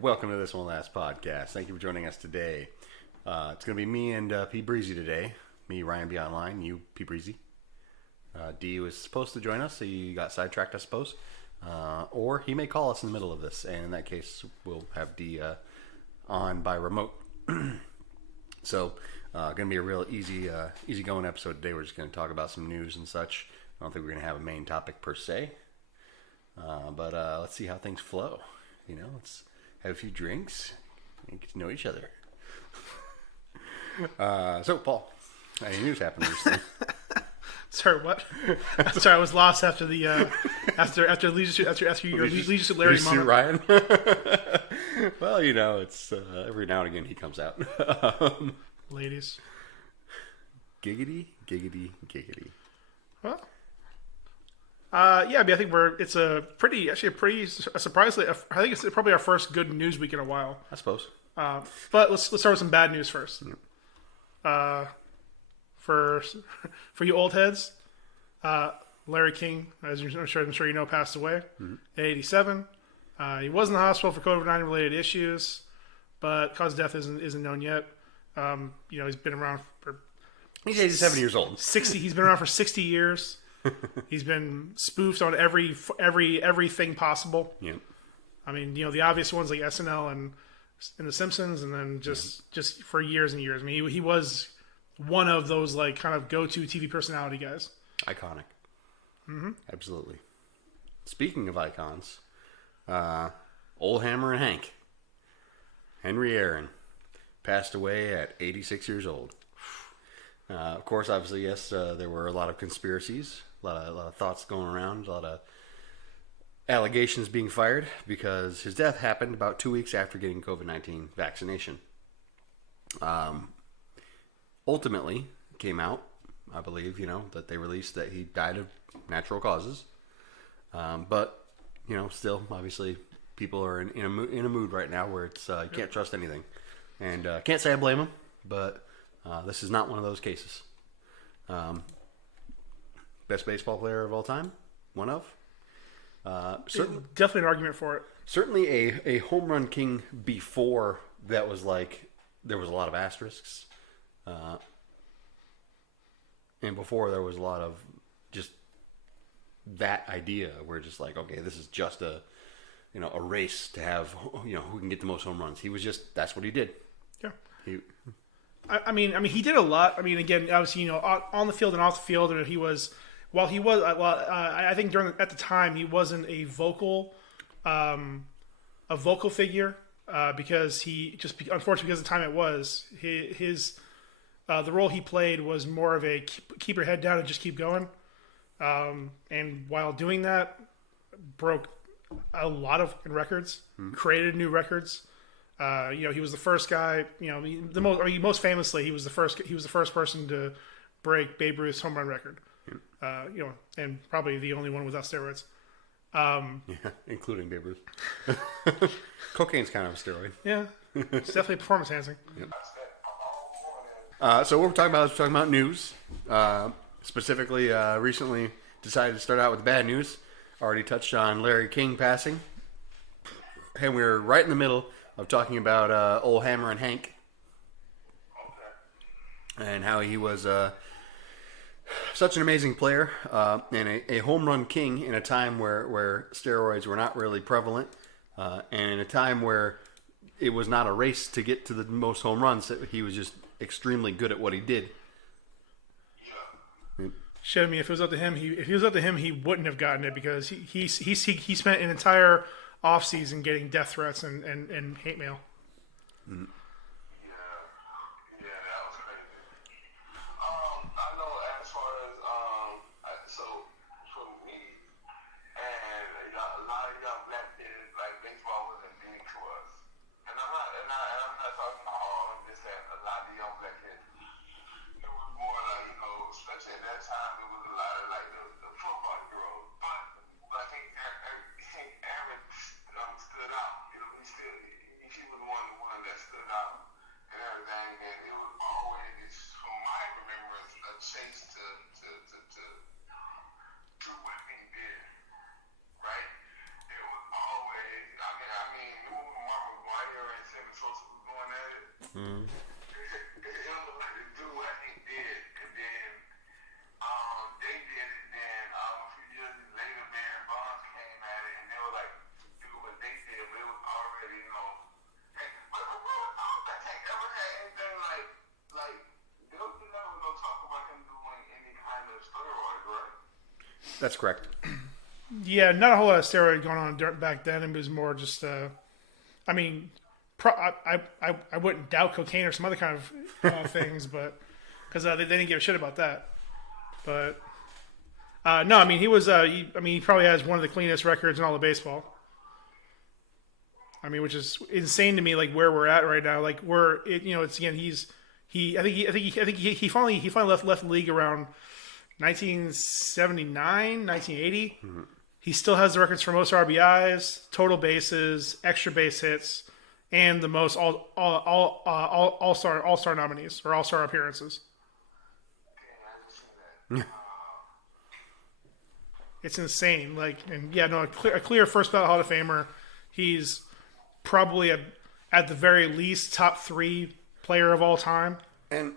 Welcome to this one last podcast. Thank you for joining us today. It's going to be me and P Breezy today. Me, Ryan B. Online, you, P Breezy. D was supposed to join us, so you got sidetracked, I suppose. Or he may call us in the middle of this, and in that case, we'll have D on by remote. So, going to be a real easy going episode today. We're just going to talk about some news and such. I don't think we're going to have a main topic per se, but let's see how things flow. You know, let's have a few drinks and get to know each other. So, Paul, any news happened recently? Sorry, what? Sorry, I was lost after the after leadership your leadership Larry moment. Ryan. Well, you know, it's every now and again he comes out. Ladies. Giggity, giggity, giggity. Well, yeah, I mean, I think it's a pretty surprisingly. I think it's probably our first good news week in a while. I suppose. But let's start with some bad news first. Yep. For you old heads, Larry King, as I'm sure you know, passed away at 87. He was in the hospital for COVID-19 related issues, but cause of death isn't known yet. You know, he's been around for. He's 87 years old. 60. He's been around for 60 years. He's been spoofed on everything possible. Yep. I mean, you know, the obvious ones like SNL and The Simpsons, and then just for years and years. I mean, he was one of those like kind of go-to TV personality guys. Iconic. Mm-hmm. Absolutely. Speaking of icons, Old Hammer and Hank, Henry Aaron, passed away at 86 years old. Of course, obviously, yes, there were a lot of conspiracies, a lot of thoughts going around, a lot of allegations being fired because his death happened about 2 weeks after getting COVID-19 vaccination. Ultimately, came out, I believe, you know, that they released that he died of natural causes. But, you know, still, obviously, people are in a mood right now where it's you can't trust anything. And can't say I blame him, but this is not one of those cases. Best baseball player of all time? One of? Definitely an argument for it. Certainly a home run king before that was like, there was a lot of asterisks. And before there was a lot of just that idea where just like, okay, this is just a race to have, you know, who can get the most home runs. He was just, that's what he did. Yeah. I mean, he did a lot. I mean, again, obviously, you know, on the field and off the field, and he was, I think at the time he wasn't a vocal figure because unfortunately, because of the time it was, the role he played was more of a keep your head down and just keep going. And while doing that, broke a lot of records, created new records. You know, he was the first guy. You know, most famously, he was the first person to break Babe Ruth's home run record. You know, and probably the only one without steroids. Yeah, including Babe Ruth. Cocaine's kind of a steroid. Yeah, it's definitely performance enhancing. Yep. So what we're talking about news. Specifically, recently decided to start out with bad news. Already touched on Larry King passing. And we're right in the middle of talking about old Hammer and Hank. And how he was such an amazing player and a home run king in a time where steroids were not really prevalent. And in a time where it was not a race to get to the most home runs. He was just extremely good at what he did. Shit, I mean, if it was up to him, he wouldn't have gotten it because he spent an entire offseason getting death threats and hate mail. Yeah, that was crazy. I know as far as so for me and a lot of young black kids, like baseball wasn't big to us, and I'm not talking about all. I'm just saying a lot of young black kids. It was more like, you know, especially at that time, it was a lot of like the football heroes. But I think Aaron stood out. You know, he was one that stood out and everything. And it was always, from my remembrance, a chase to do what he did. Right? It was always. I mean, it was Marvel do what he did, and then they did it. Then a few years later, Barry Bonds came at it, and they were like, do what they did, but it was already, Hey, but I don't think Hank ever had anything like there was never no talk about him doing any kind of steroids, right? That's correct. Yeah, not a whole lot of steroid going on back then. It was more just, I mean, I wouldn't doubt cocaine or some other kind of things, but because they didn't give a shit about that. But no, I mean he was. He probably has one of the cleanest records in all of baseball. I mean, which is insane to me. Like where we're at right now. Like it's again. I think he finally left the league around 1979, 1980. Mm-hmm. He still has the records for most RBIs, total bases, extra base hits, and the most all-star nominees or all-star appearances. It's insane. A clear first ballot Hall of Famer. He's probably at the very least top 3 player of all time. And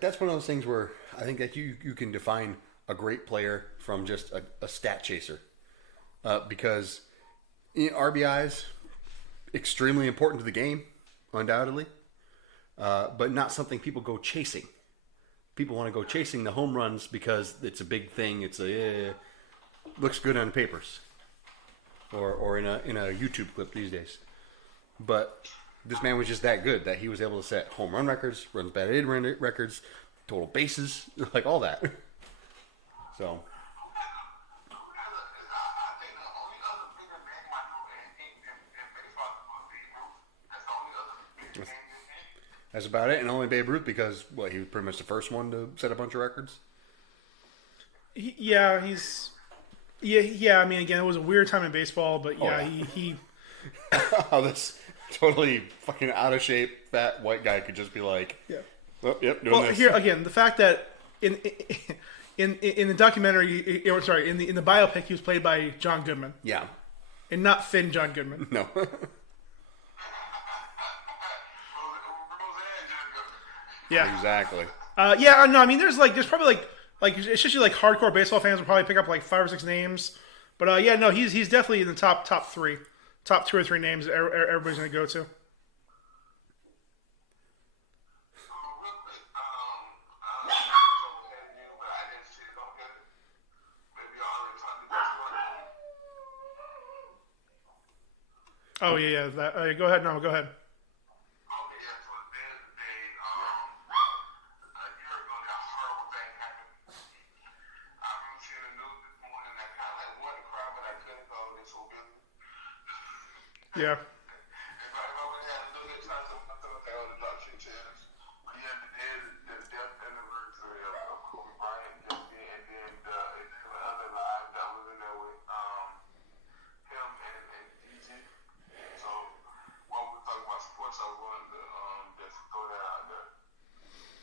that's one of those things where I think that you can define a great player from just a stat chaser. Because RBIs, extremely important to the game, undoubtedly, but not something people go chasing. People want to go chasing the home runs because it's a big thing. It's looks good on the papers, or in a YouTube clip these days. But this man was just that good that he was able to set home run records, runs batted in records, total bases, like all that. So. That's about it, and only Babe Ruth because he was pretty much the first one to set a bunch of records. Yeah. I mean, again, it was a weird time in baseball, but he. Oh, this totally fucking out of shape fat white guy could just be like, yeah, oh, yep, doing this. Here again, the fact that in the documentary, in the biopic, he was played by John Goodman. Yeah, and not thin John Goodman. No. Yeah, exactly. No, I mean, there's probably especially hardcore baseball fans will probably pick up 5 or 6 names, but he's definitely in the top 3, top 2 or 3 names that everybody's gonna go to. Oh yeah. Go ahead. No, go ahead. Yeah.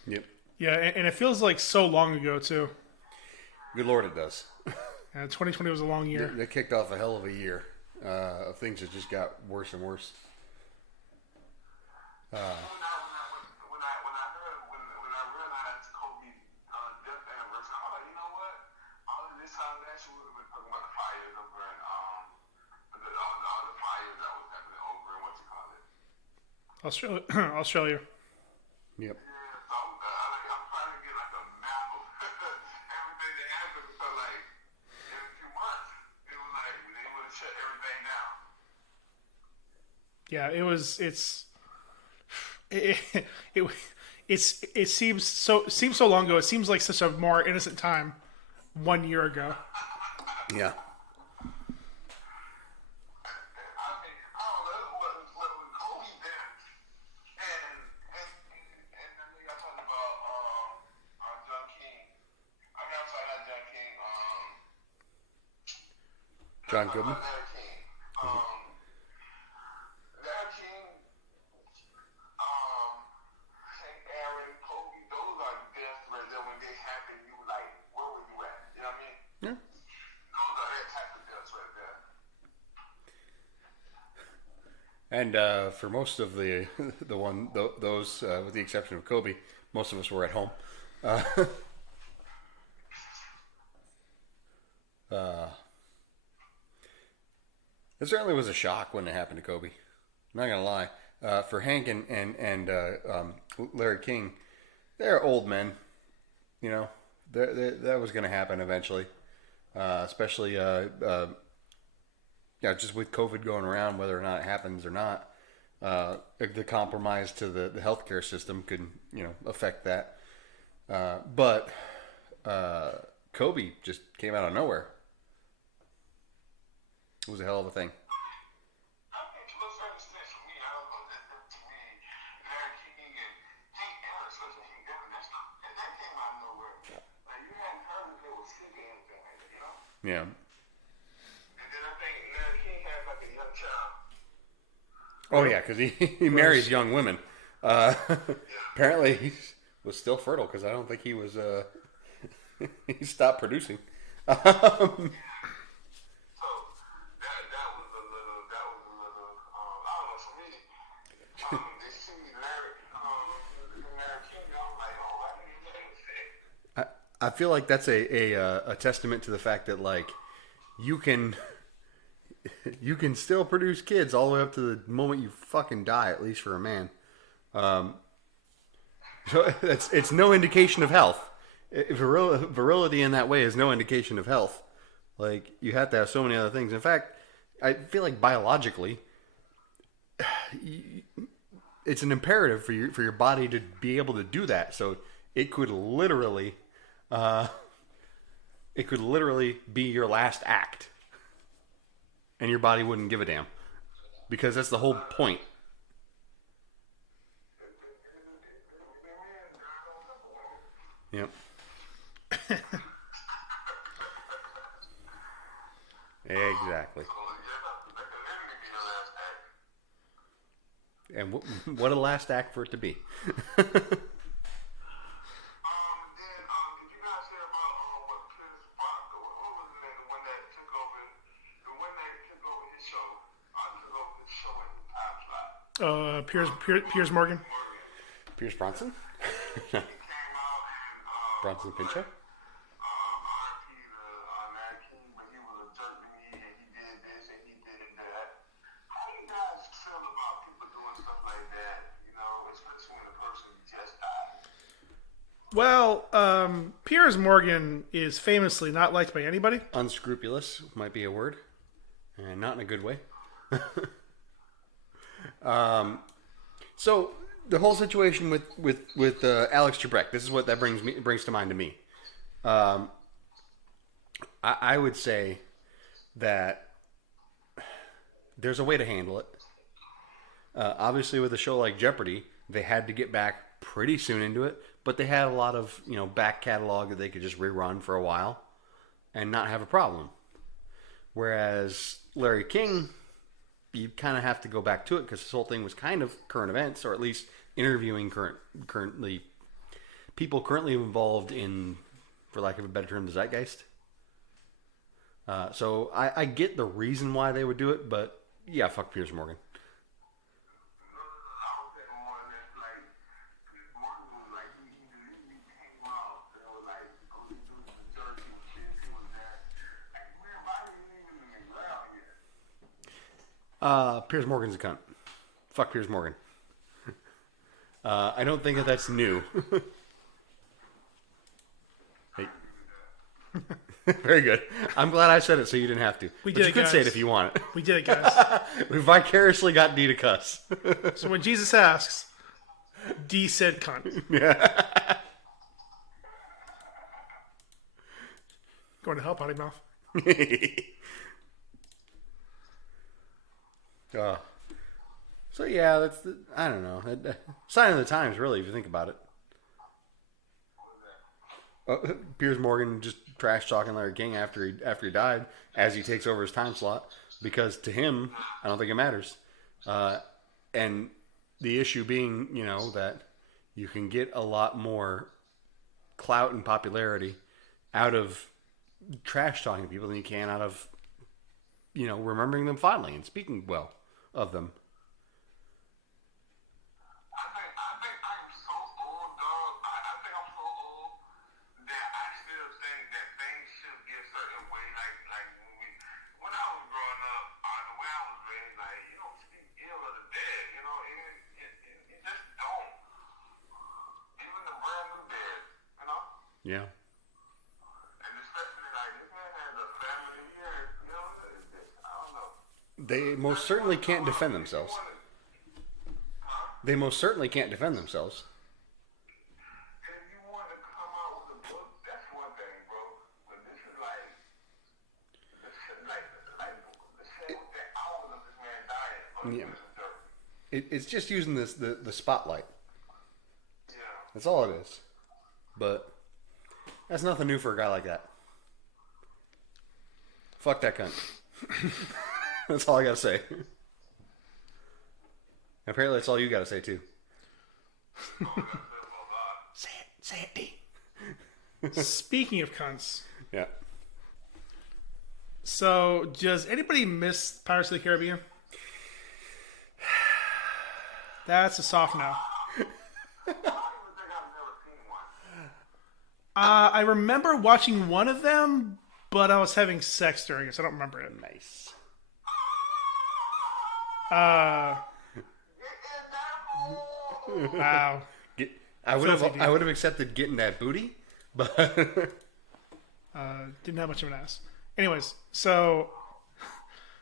Yep. Yeah, and it feels like so long ago too. Good Lord, it does. 2020 was a long year. They kicked off a hell of a year. Things that just got worse and worse. When I realized Kobe's death anniversary, I was like, you know what? All of this time last year we would have been talking about the fires over in all the fires that was happening over in Australia. Yep. I'm trying to get a map of everything that happened. So in a few months, it was they would have shut everything down. Yeah, it seems so long ago. It seems like such a more innocent time 1 year ago. Yeah. John Goodman. And for most of those, with the exception of Kobe, most of us were at home. Uh, it certainly was a shock when it happened to Kobe. I'm not gonna lie. For Hank and Larry King, they're old men. You know, that was gonna happen eventually. Especially just with COVID going around, whether or not it happens or not, the compromise to the healthcare system could, affect that. But Kobe just came out of nowhere. It was a hell of a thing. I think to a certain extent, for me, I don't know to me, Larry King and Hank Aaron, especially Hank Aaron, that came out of nowhere. Like, you hadn't heard that they were sick or anything like that, you know? Yeah. And then I think Larry King had like a young child. Oh yeah, because he marries young women. Apparently he was still fertile because I don't think he was. He stopped producing. So that was a little, I don't know, for me, they see Larry King, I'm like, oh, I didn't even know I feel like that's a testament to the fact that like you can still produce kids all the way up to the moment you fucking die, at least for a man. So it's no indication of health. Virility in that way is no indication of health. Like, you have to have so many other things. In fact, I feel like biologically, it's an imperative for your body to be able to do that. So it could literally be your last act, and your body wouldn't give a damn, because that's the whole point. Yep. Exactly. And what a last act for it to be. Then, did you guys hear about what Chris Rock, what was the name, the one that took over his show, took over his show at the time slot? Piers Morgan. Pierce Bronson? He came out and Bronson Pinchot? RP Larry King, but he was a jerk to me, and he did this and he did that. How do you guys feel about people doing stuff like that? You know, especially when the person just died. Well, Piers Morgan is famously not liked by anybody. Unscrupulous might be a word, and not in a good way. So the whole situation with Alex Trebek, this is what that brings to mind to me. I would say that there's a way to handle it. Obviously, with a show like Jeopardy, they had to get back pretty soon into it, but they had a lot of back catalog that they could just rerun for a while and not have a problem. Whereas Larry King, you kind of have to go back to it because this whole thing was kind of current events, or at least interviewing people currently involved in, for lack of a better term, the zeitgeist. So I get the reason why they would do it, but yeah, fuck Piers Morgan. Piers Morgan's a cunt. Fuck Piers Morgan. I don't think that's new. Hey. Very good. I'm glad I said it so you didn't have to. We But did you it, could say it guys. if you want it. We did it, guys. We vicariously got D to cuss. So when Jesus asks, D said cunt. Going to hell, potty mouth. So yeah, that's I don't know. Sign of the times, really, if you think about it. Piers Morgan just trash talking Larry King after he died, as he takes over his time slot, because to him, I don't think it matters. And the issue being, that you can get a lot more clout and popularity out of trash talking people than you can out of remembering them fondly and speaking well of them. Yeah. And especially like this man has a family here. You know, it's just, I don't know. They most certainly can't defend themselves. They most certainly can't defend themselves. If you want to come out with a book, that's one thing, bro. But this is like the 7 hours of this man dying. Yeah. It's just using the spotlight. Yeah. That's all it is. But that's nothing new for a guy like that. Fuck that cunt. That's all I gotta say. Apparently, that's all you gotta say too. Say it, D. Speaking of cunts, Yeah. so does anybody miss Pirates of the Caribbean? That's a soft no. I don't even think I've never seen one. I remember watching one of them, but I was having sex during it, so I don't remember it. Nice. Wow. I would Filthy dude. have accepted getting that booty, but Didn't have much of an ass. Anyways, so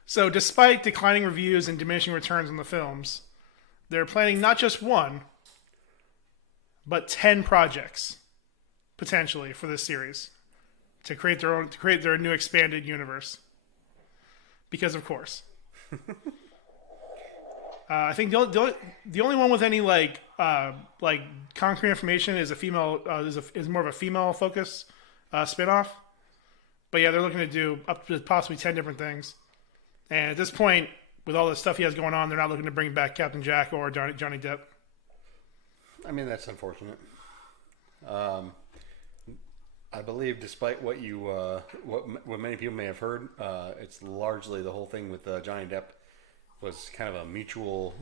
despite declining reviews and diminishing returns on the films, they're planning not just one, but 10 projects potentially for this series to create their new expanded universe. Because of course. I think the only one with any like concrete information is a female is more of a female focus spinoff. But yeah, they're looking to do up to possibly 10 different things. And at this point, with all the stuff he has going on, they're not looking to bring back Captain Jack or Johnny Depp. I mean that's unfortunate. I believe, despite what you what many people may have heard, it's largely the whole thing with Johnny Depp was kind of a mutual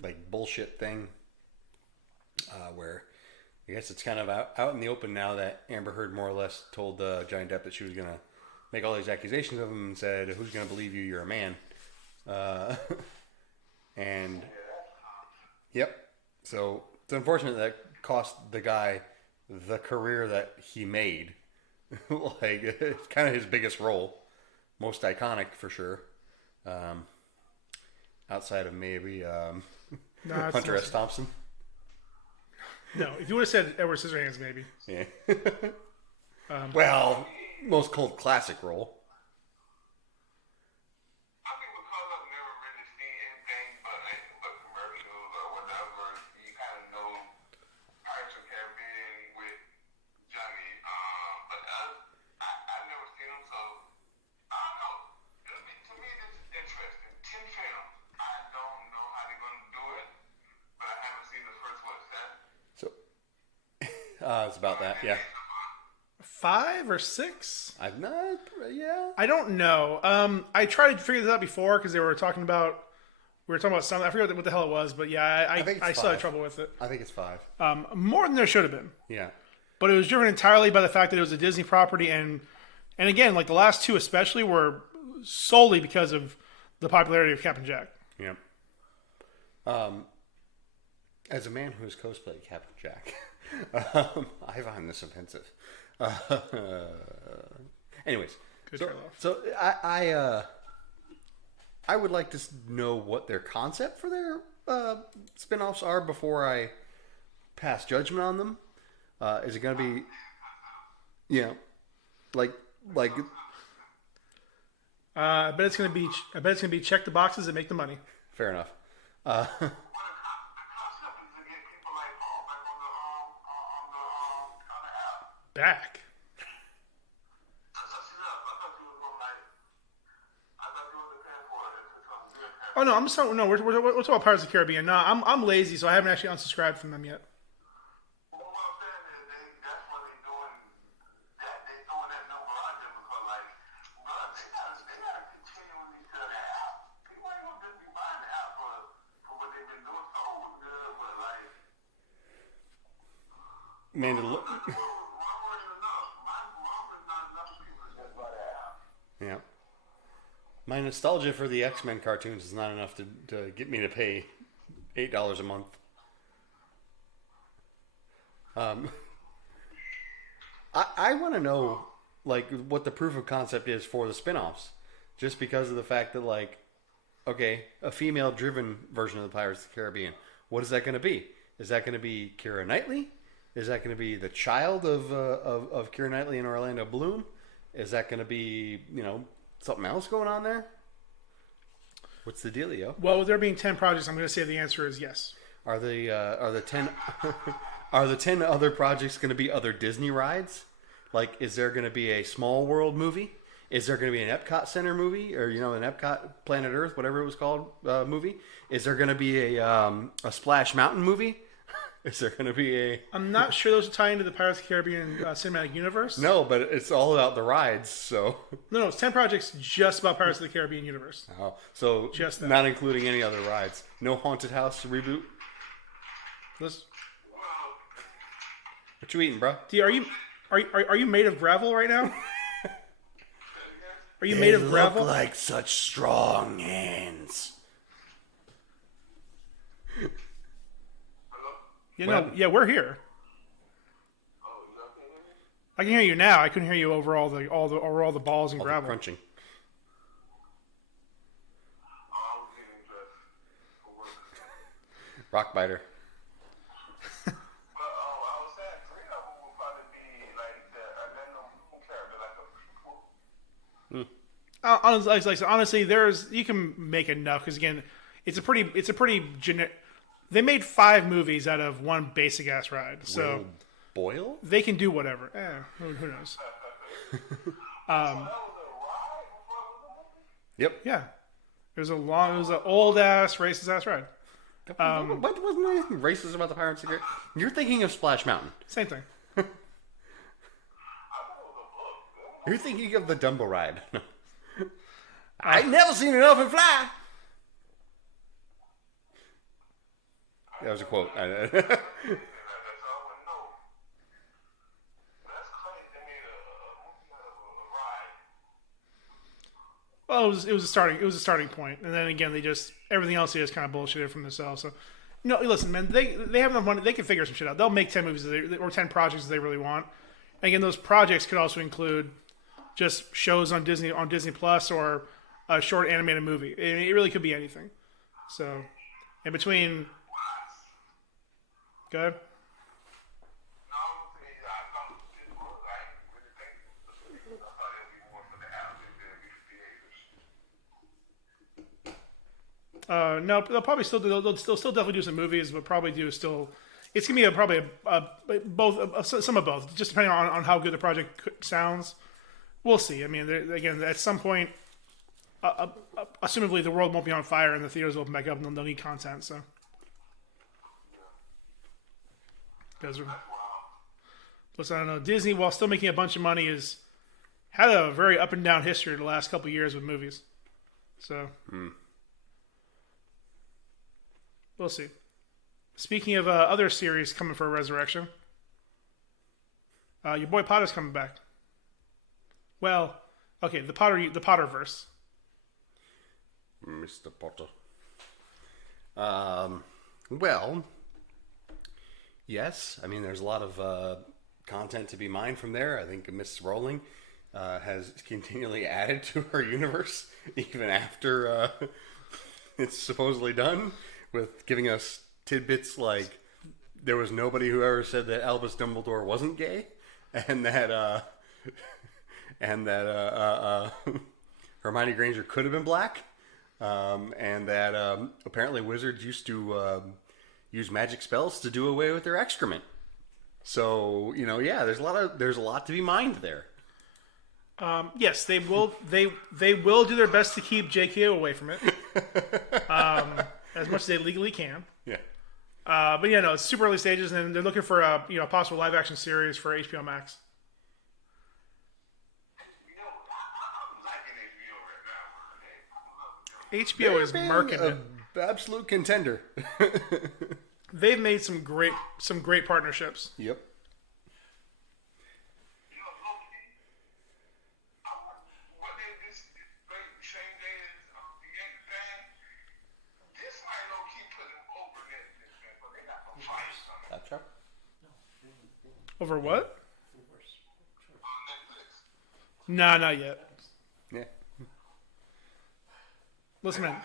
like bullshit thing, where I guess it's kind of out in the open now that Amber Heard more or less told Johnny Depp that she was gonna make all these accusations of him and said, "Who's gonna believe you? You're a man." And yep, so it's unfortunate that cost the guy the career that he made. Like, it's kind of his biggest role, most iconic for sure. Outside of maybe Hunter S. Thompson. No, if you would have said Edward Scissorhands, maybe. Yeah. Well, most cult classic role. I think because I've never really seen anything but commercials or whatever, you kind of know Pirates of the Caribbean with Johnny. But I've never seen him, so I don't know. I mean, to me, this is interesting. 10 films. I don't know how they're going to do it, but I haven't seen the first one, 7. So it's about that, yeah. 5 or 6? I've not, yeah. I don't know. I tried to figure this out before because we were talking about something. I forget what the hell it was, but yeah, I still had 5. trouble with it. I think it's 5. More than there should have been. Yeah. But it was driven entirely by the fact that it was a Disney property, and again, like the last 2 especially were solely because of the popularity of Captain Jack. Yeah. As a man who has cosplayed Captain Jack, I find this offensive. Anyways, so I would like to know what their concept for their spin-offs are before I pass judgment on them. Is it going to be, like? I bet it's gonna be check the boxes and make the money. Fair enough. The concept is to get people like Paul back on the app. Back. I thought you were going like, I thought you were paying for it. It's something good. Oh no, I'm just talking. No, we're talking about Pirates of the Caribbean. No, I'm lazy, so I haven't actually unsubscribed from them yet. Well, what I'm saying is that's what they're doing. They throwing that number out there because like, bro, they gotta continually sell the app. People ain't gonna just be buying the app for what they've been doing. So good, but like, Man, one word is enough. My word is not enough people to just buy the app. yeah. My nostalgia for the X-Men cartoons is not enough to get me to pay $8 a month. I want to know like what the proof of concept is for the spin-offs, just because of the fact that like, okay, a female-driven version of the Pirates of the Caribbean. What is that going to be? Is that going to be Keira Knightley? Is that going to be the child of Keira Knightley and Orlando Bloom? Is that going to be something else going on there? What's the dealio? Well, with there being 10 projects, I'm going to say the answer is yes. Are the 10 are the 10 other projects going to be other Disney rides? Like, is there going to be a Small World movie? Is there going to be an Epcot Center movie, or an Epcot Planet Earth, whatever it was called, movie? Is there going to be a Splash Mountain movie? Is there going to be a? I'm not sure those are tying into the Pirates of the Caribbean cinematic universe. No, but it's all about the rides. So No, it's 10 projects just about Pirates of the Caribbean universe. oh, so Just that. not including any other rides. No Haunted House reboot. Let's, What you eating, bro? D, are you made of gravel right now? Are you made of gravel? Like such strong hands. Yeah, we're here. I can hear you now. I couldn't hear you over all the balls and All the gravel. crunching. Rock biter. Honestly, you can make enough because again, it's a pretty generic. They made 5 movies out of one basic ass ride, so Will Boyle? they can do whatever. Who knows? Yep. Yeah, it was an old ass racist ass ride. What wasn't anything racist about the Pirates of the Caribbean? You're thinking of Splash Mountain. Same thing. You're thinking of the Dumbo ride. I ain't never seen an elephant fly. That was a quote. Well, it was a starting point, and then again, everything else is kind of bullshitted from themselves. So, listen, man, they have enough money. They can figure some shit out. They'll make 10 movies or 10 projects they really want. And again, those projects could also include just shows on Disney Plus or a short animated movie. It really could be anything. So, in between, go ahead. No, they'll probably they'll still definitely do some movies, but probably do still. It's gonna be probably both some of both, just depending on how good the project sounds. We'll see. I mean, again, at some point, assumably the world won't be on fire and the theaters will open back up, and they'll need content. So, listen, I don't know. Disney, while still making a bunch of money, had a very up and down history the last couple of years with movies. So. We'll see. Speaking of other series coming for a resurrection, your boy Potter's coming back. Well, okay, the Potterverse. Mr. Potter. Well, yes. I mean, there's a lot of content to be mined from there. I think Miss Rowling has continually added to her universe, even after it's supposedly done, with giving us tidbits like there was nobody who ever said that Albus Dumbledore wasn't gay, and that Hermione Granger could have been black, and that apparently wizards used to use magic spells to do away with their excrement. So yeah, there's a lot to be mined there. Yes, they will. They will do their best to keep J.K. away from it, as much as they legally can. Yeah. But yeah, no, it's super early stages, and they're looking for a possible live action series for HBO Max. HBO is marking it. Absolute contender. They've made some great partnerships. Yep. Over what? Nah, not yet. Yeah. Listen, man.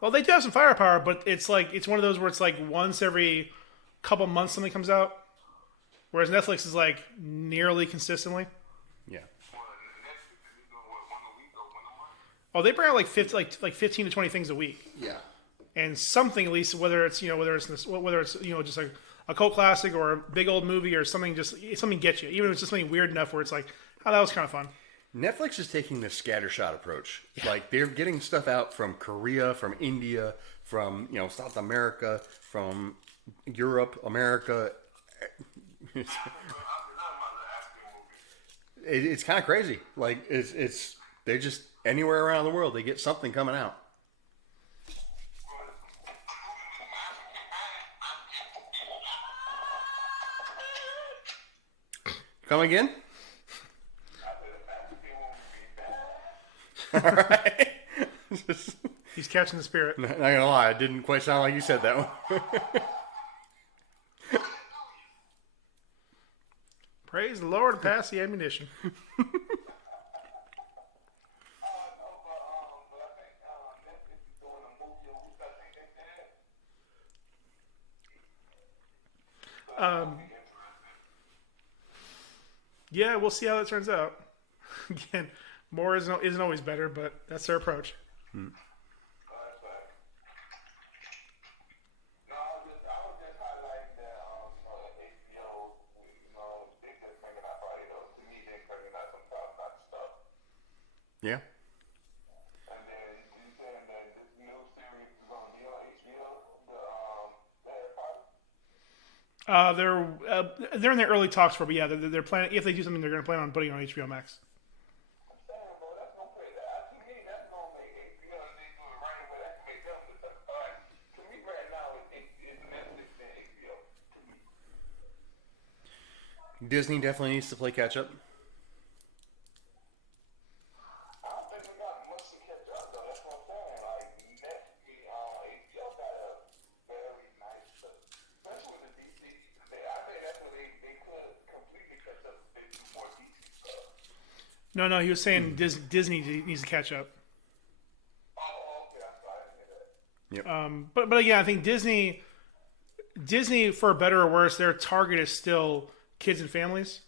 Well, they do have some firepower, but it's one of those where it's like once every couple months something comes out, whereas Netflix is like nearly consistently. Yeah. Well, Netflix is doing what, one a week or one a month? Oh, they bring out like 15 to 20 things a week, Yeah. and something at least, whether it's just like a cult classic or a big old movie or something, just something gets you, even if it's just something weird enough where it's like, oh, that was kind of fun. Netflix is taking the scattershot approach. Yeah. Like they're getting stuff out from Korea, from India, from South America, from Europe, America. It's kind of crazy. Like it's they just anywhere around the world they get something coming out. Come again? All right. He's catching the spirit. Not gonna lie, it didn't quite sound like you said that one. Praise the Lord and pass the ammunition. Yeah, we'll see how that turns out. Again, more isn't always better, but that's their approach. Yeah. And then you saying that this new series is going to be on HBO, the Harry Potter? They're in their early talks for, but yeah, they're planning. If they do something, they're going to plan on putting it on HBO Max. I'm saying, bro, that's going to play that. To me, that's going to make HBO, if they do it right away, that can make them the type of to me right now, it's Netflix and HBO. To me. Disney definitely needs to play catch up. I don't think we got much to catch up, though. That's what I'm saying. Like, Netflix, HBO got a very nice, especially with the DC. I think that's where they could completely catch up if they do more DC stuff. No, he was saying Disney needs to catch up. Oh, okay, that's why I didn't hear that. Yep. But again, I think Disney, for better or worse, their target is still kids and families.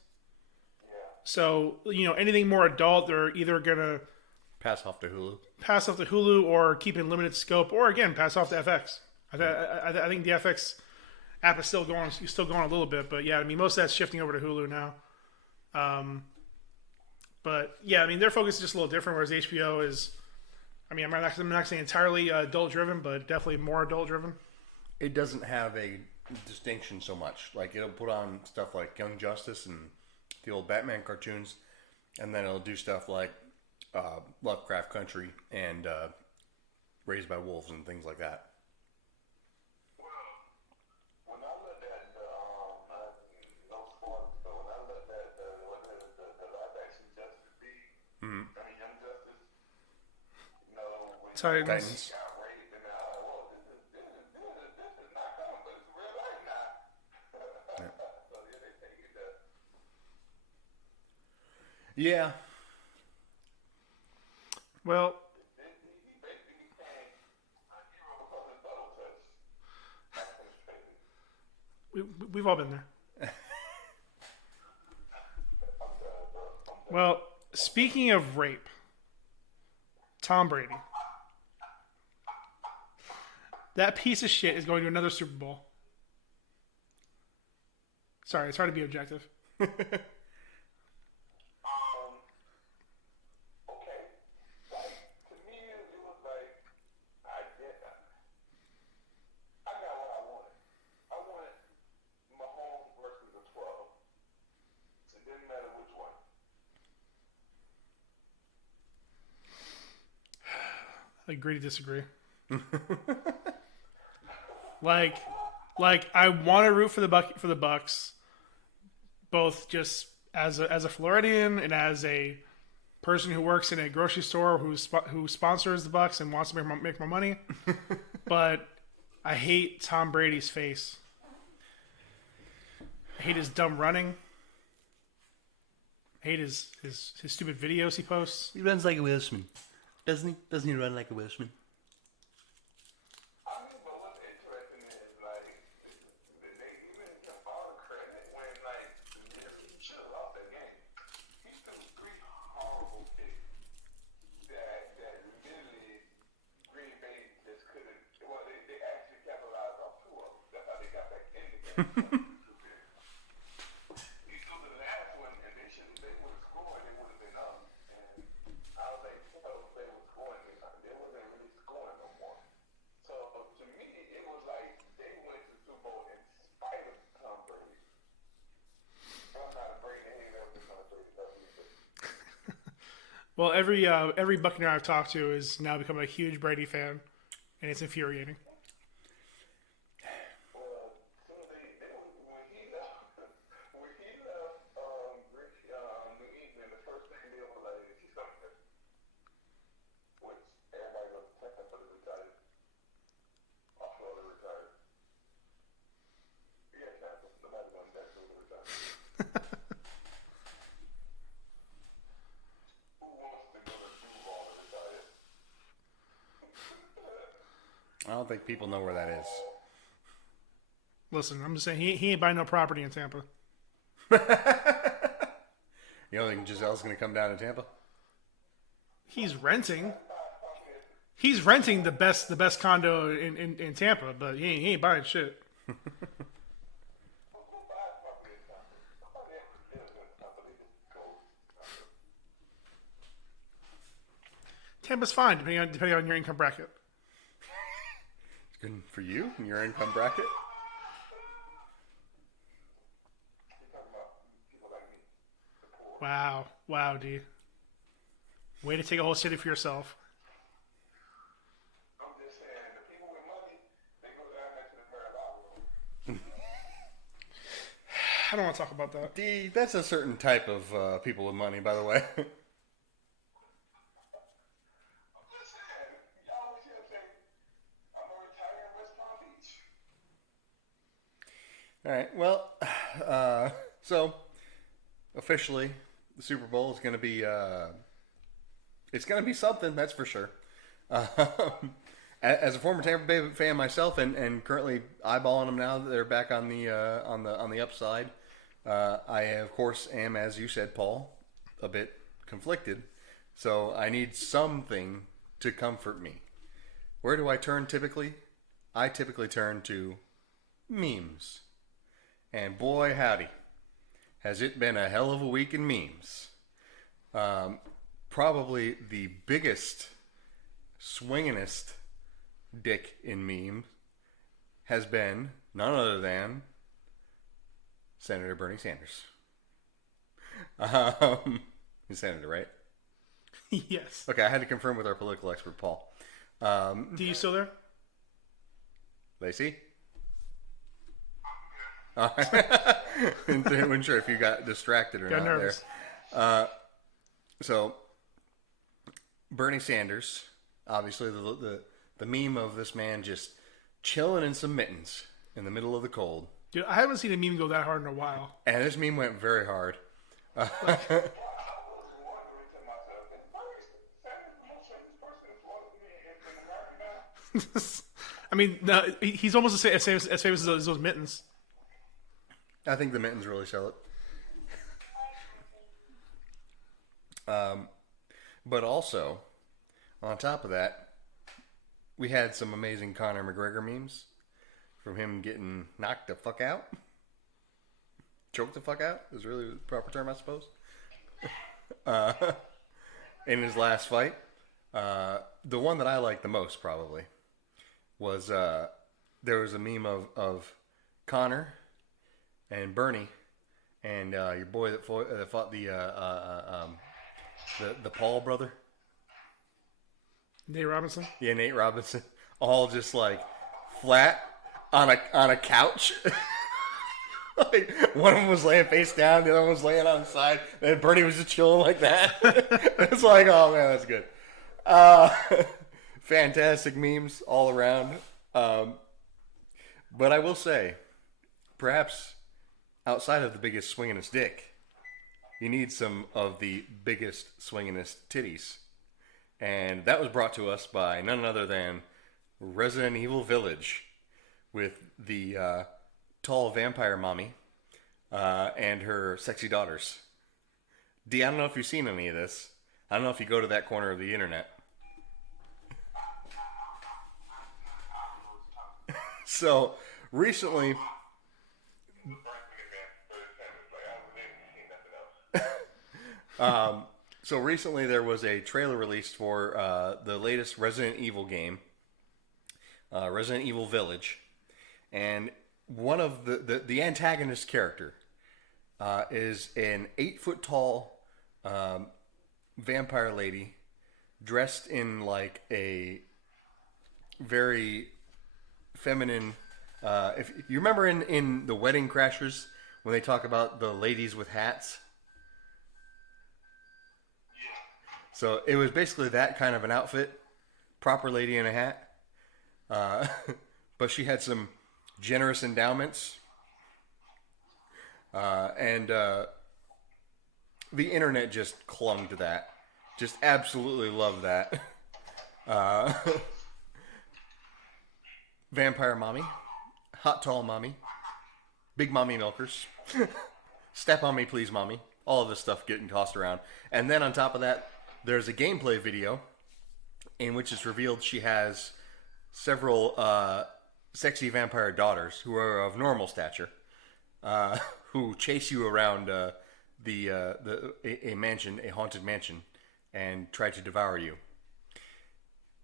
Yeah. So anything more adult, they're either gonna Pass off to Hulu. pass off to Hulu or keep in limited scope, or again pass off to FX. I think the FX app is still going a little bit, but yeah, I mean most of that's shifting over to Hulu now. But yeah, I mean their focus is just a little different, whereas HBO is, I mean I'm not saying entirely adult driven, but definitely more adult driven. It doesn't have a distinction so much. Like it'll put on stuff like Young Justice and the old Batman cartoons, and then it'll do stuff like Lovecraft Country and Raised by Wolves and things like that. When I looked at no spoilers, but when I looked at the live action Justice League, I mean Young Justice, when Titans. got raped and well, this is not coming, but it's real life now. So yeah, they take it to. Yeah. Well, He basically became a hero because of his double touch. That's his favorite. we've all been there. Well, speaking of rape, Tom Brady. That piece of shit is going to another Super Bowl. Sorry, it's hard to be objective. Okay. Like, to me, it was like, I got what I wanted. I wanted Mahomes versus a 12. It didn't matter which one. I agree to disagree. like I want to root for the Bucks, both just as a Floridian and as a person who works in a grocery store who sponsors the Bucks and wants to make more money. But I hate Tom Brady's face. I hate his dumb running. I hate his stupid videos he posts. He runs like a Welshman, doesn't he? Doesn't he run like a Welshman? I mean, but what's interesting is like they even give all the credit when like he should have lost that game. He threw 3 horrible picks that literally Green Bay just couldn't. Well, they actually capitalized off 2 of them. That's how they got back in the game. He threw the last one, and they would have scored. They would have been up. And I don't think they were scoring. They wasn't really scoring no more. So to me, it was like they went to Super Bowl in spite of Tom Brady. I'm not a Brady hater. I'm just not a Brady lover. Well, every Buccaneer I've talked to is now become a huge Brady fan, and it's infuriating. Well, soon as when he left New England, the first thing they were like, he's coming here. Which everybody was protecting for the retired. Also, the retired. Yeah, Tampa. Nobody wants that for the retired. Who wants to go to Duval and retire? I don't think people know where that is. Listen, I'm just saying he ain't buying no property in Tampa. You don't think Giselle's going to come down to Tampa? He's renting. He's renting the best condo in Tampa, but he ain't buying shit. Tampa's fine depending on your income bracket. It's good for you and your income bracket. Wow, D. Way to take a whole city for yourself. I'm just saying, the people with money, they go down there to the Mar-a-Lago. I don't want to talk about that. D, that's a certain type of people with money, by the way. I'm just saying, y'all always hear them say, I'm going to retire in West Palm Beach. All right. Well, so officially, the Super Bowl is going to be it's going to be something, that's for sure. As a former Tampa Bay fan myself, and currently eyeballing them now that they're back on the upside, I of course am, as you said, Paul, a bit conflicted. So I need something to comfort me. Where do I turn typically? I typically turn to memes. And boy, howdy, has it been a hell of a week in memes. Probably the biggest, swingingest dick in memes has been none other than Senator Bernie Sanders. He's Senator, right? Yes. Okay, I had to confirm with our political expert, Paul. Do you still there? Lacey? Wasn't sure if you got distracted or Got not nervous. there. So, Bernie Sanders, obviously the meme of this man just chilling in some mittens in the middle of the cold. Dude, I haven't seen a meme go that hard in a while. And this meme went very hard. I was wondering to myself, is Bernie Sanders the most famous person in Florida in America now? I mean, no, he's almost as famous as those mittens. I think the mittens really sell it. But also, on top of that, we had some amazing Conor McGregor memes from him getting knocked the fuck out. Choked the fuck out is really the proper term, I suppose. In his last fight. The one that I liked the most, probably, was there was a meme of Conor and Bernie and your boy that fought the Paul brother. Nate Robinson. Yeah, Nate Robinson. All just like flat on a couch. Like one of them was laying face down, the other one was laying on the side, and Bernie was just chilling like that. It's like, oh man, that's good. Fantastic memes all around. But I will say, perhaps outside of the biggest swing in his dick, you need some of the biggest, swingingest titties. And that was brought to us by none other than Resident Evil Village with the tall vampire mommy and her sexy daughters. D, I don't know if you've seen any of this. I don't know if you go to that corner of the internet. So, recently... So recently there was a trailer released for the latest Resident Evil game, Resident Evil Village, and one of the antagonist character is an 8-foot tall vampire lady dressed in like a very feminine. If you remember in the Wedding Crashers when they talk about the ladies with hats. So it was basically that kind of an outfit, proper lady in a hat, but she had some generous endowments, and the internet just clung to that, just absolutely loved that. Vampire mommy, hot tall mommy, big mommy milkers, step on me please mommy, all of this stuff getting tossed around, and then on top of that, there's a gameplay video in which it's revealed she has several sexy vampire daughters who are of normal stature, who chase you around a mansion, a haunted mansion, and try to devour you.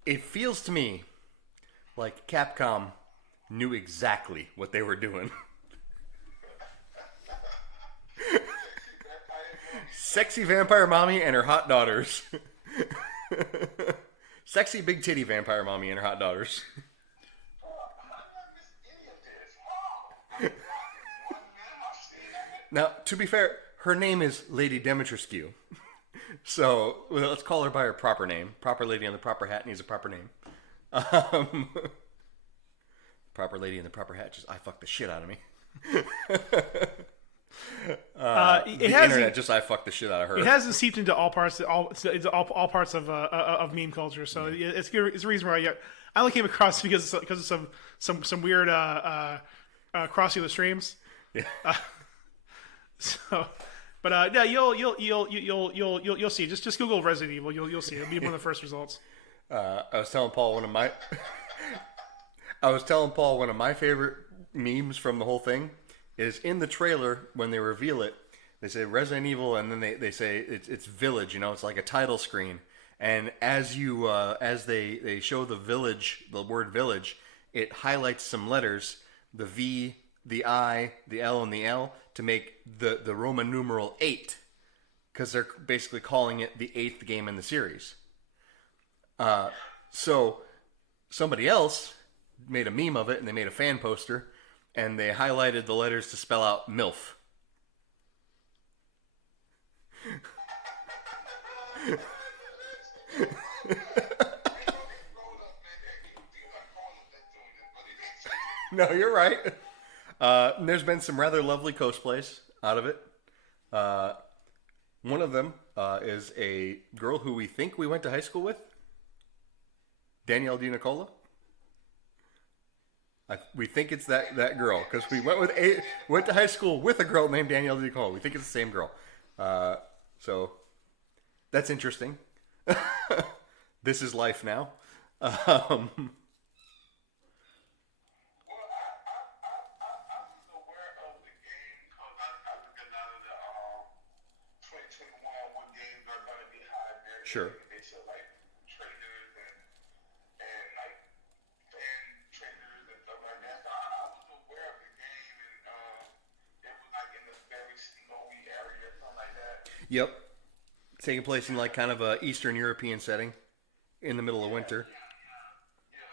It feels to me like Capcom knew exactly what they were doing. Sexy vampire mommy and her hot daughters. Sexy big titty vampire mommy and her hot daughters. Now, to be fair, her name is Lady Demetrescu. So, well, let's call her by her proper name. Proper lady in the proper hat needs a proper name. Proper lady in the proper hat just I fucked the shit out of me. The internet just I fucked the shit out of her. It hasn't seeped into all parts, all parts of meme culture. So it's a reason why I only came across it because of some weird crossing the streams. Yeah. But yeah, you'll see. Just Google Resident Evil. You'll see. It'll be one of the first results. I was telling Paul one of my favorite memes from the whole thing is in the trailer when they reveal it. They say Resident Evil, and then they say it's Village. You know, it's like a title screen. And as they show the village, the word Village, it highlights some letters, the V, the I, the L, and the L, to make the Roman numeral 8, because they're basically calling it the 8th game in the series. So somebody else made a meme of it, and they made a fan poster, and they highlighted the letters to spell out MILF. No, you're right. There's been some rather lovely cosplays out of it. One of them is a girl who we think we went to high school with, Danielle Di Nicola. We think it's that girl because we went to high school with a girl named Danielle Di Nicola. We think it's the same girl. So that's interesting. This is life now. Sure. They show like trailers and like fan trailers and stuff like that. So I was aware of the game, and it was like in the very snowy area or something like that. Yep. Taking place in like kind of a Eastern European setting in the middle of winter. Yeah.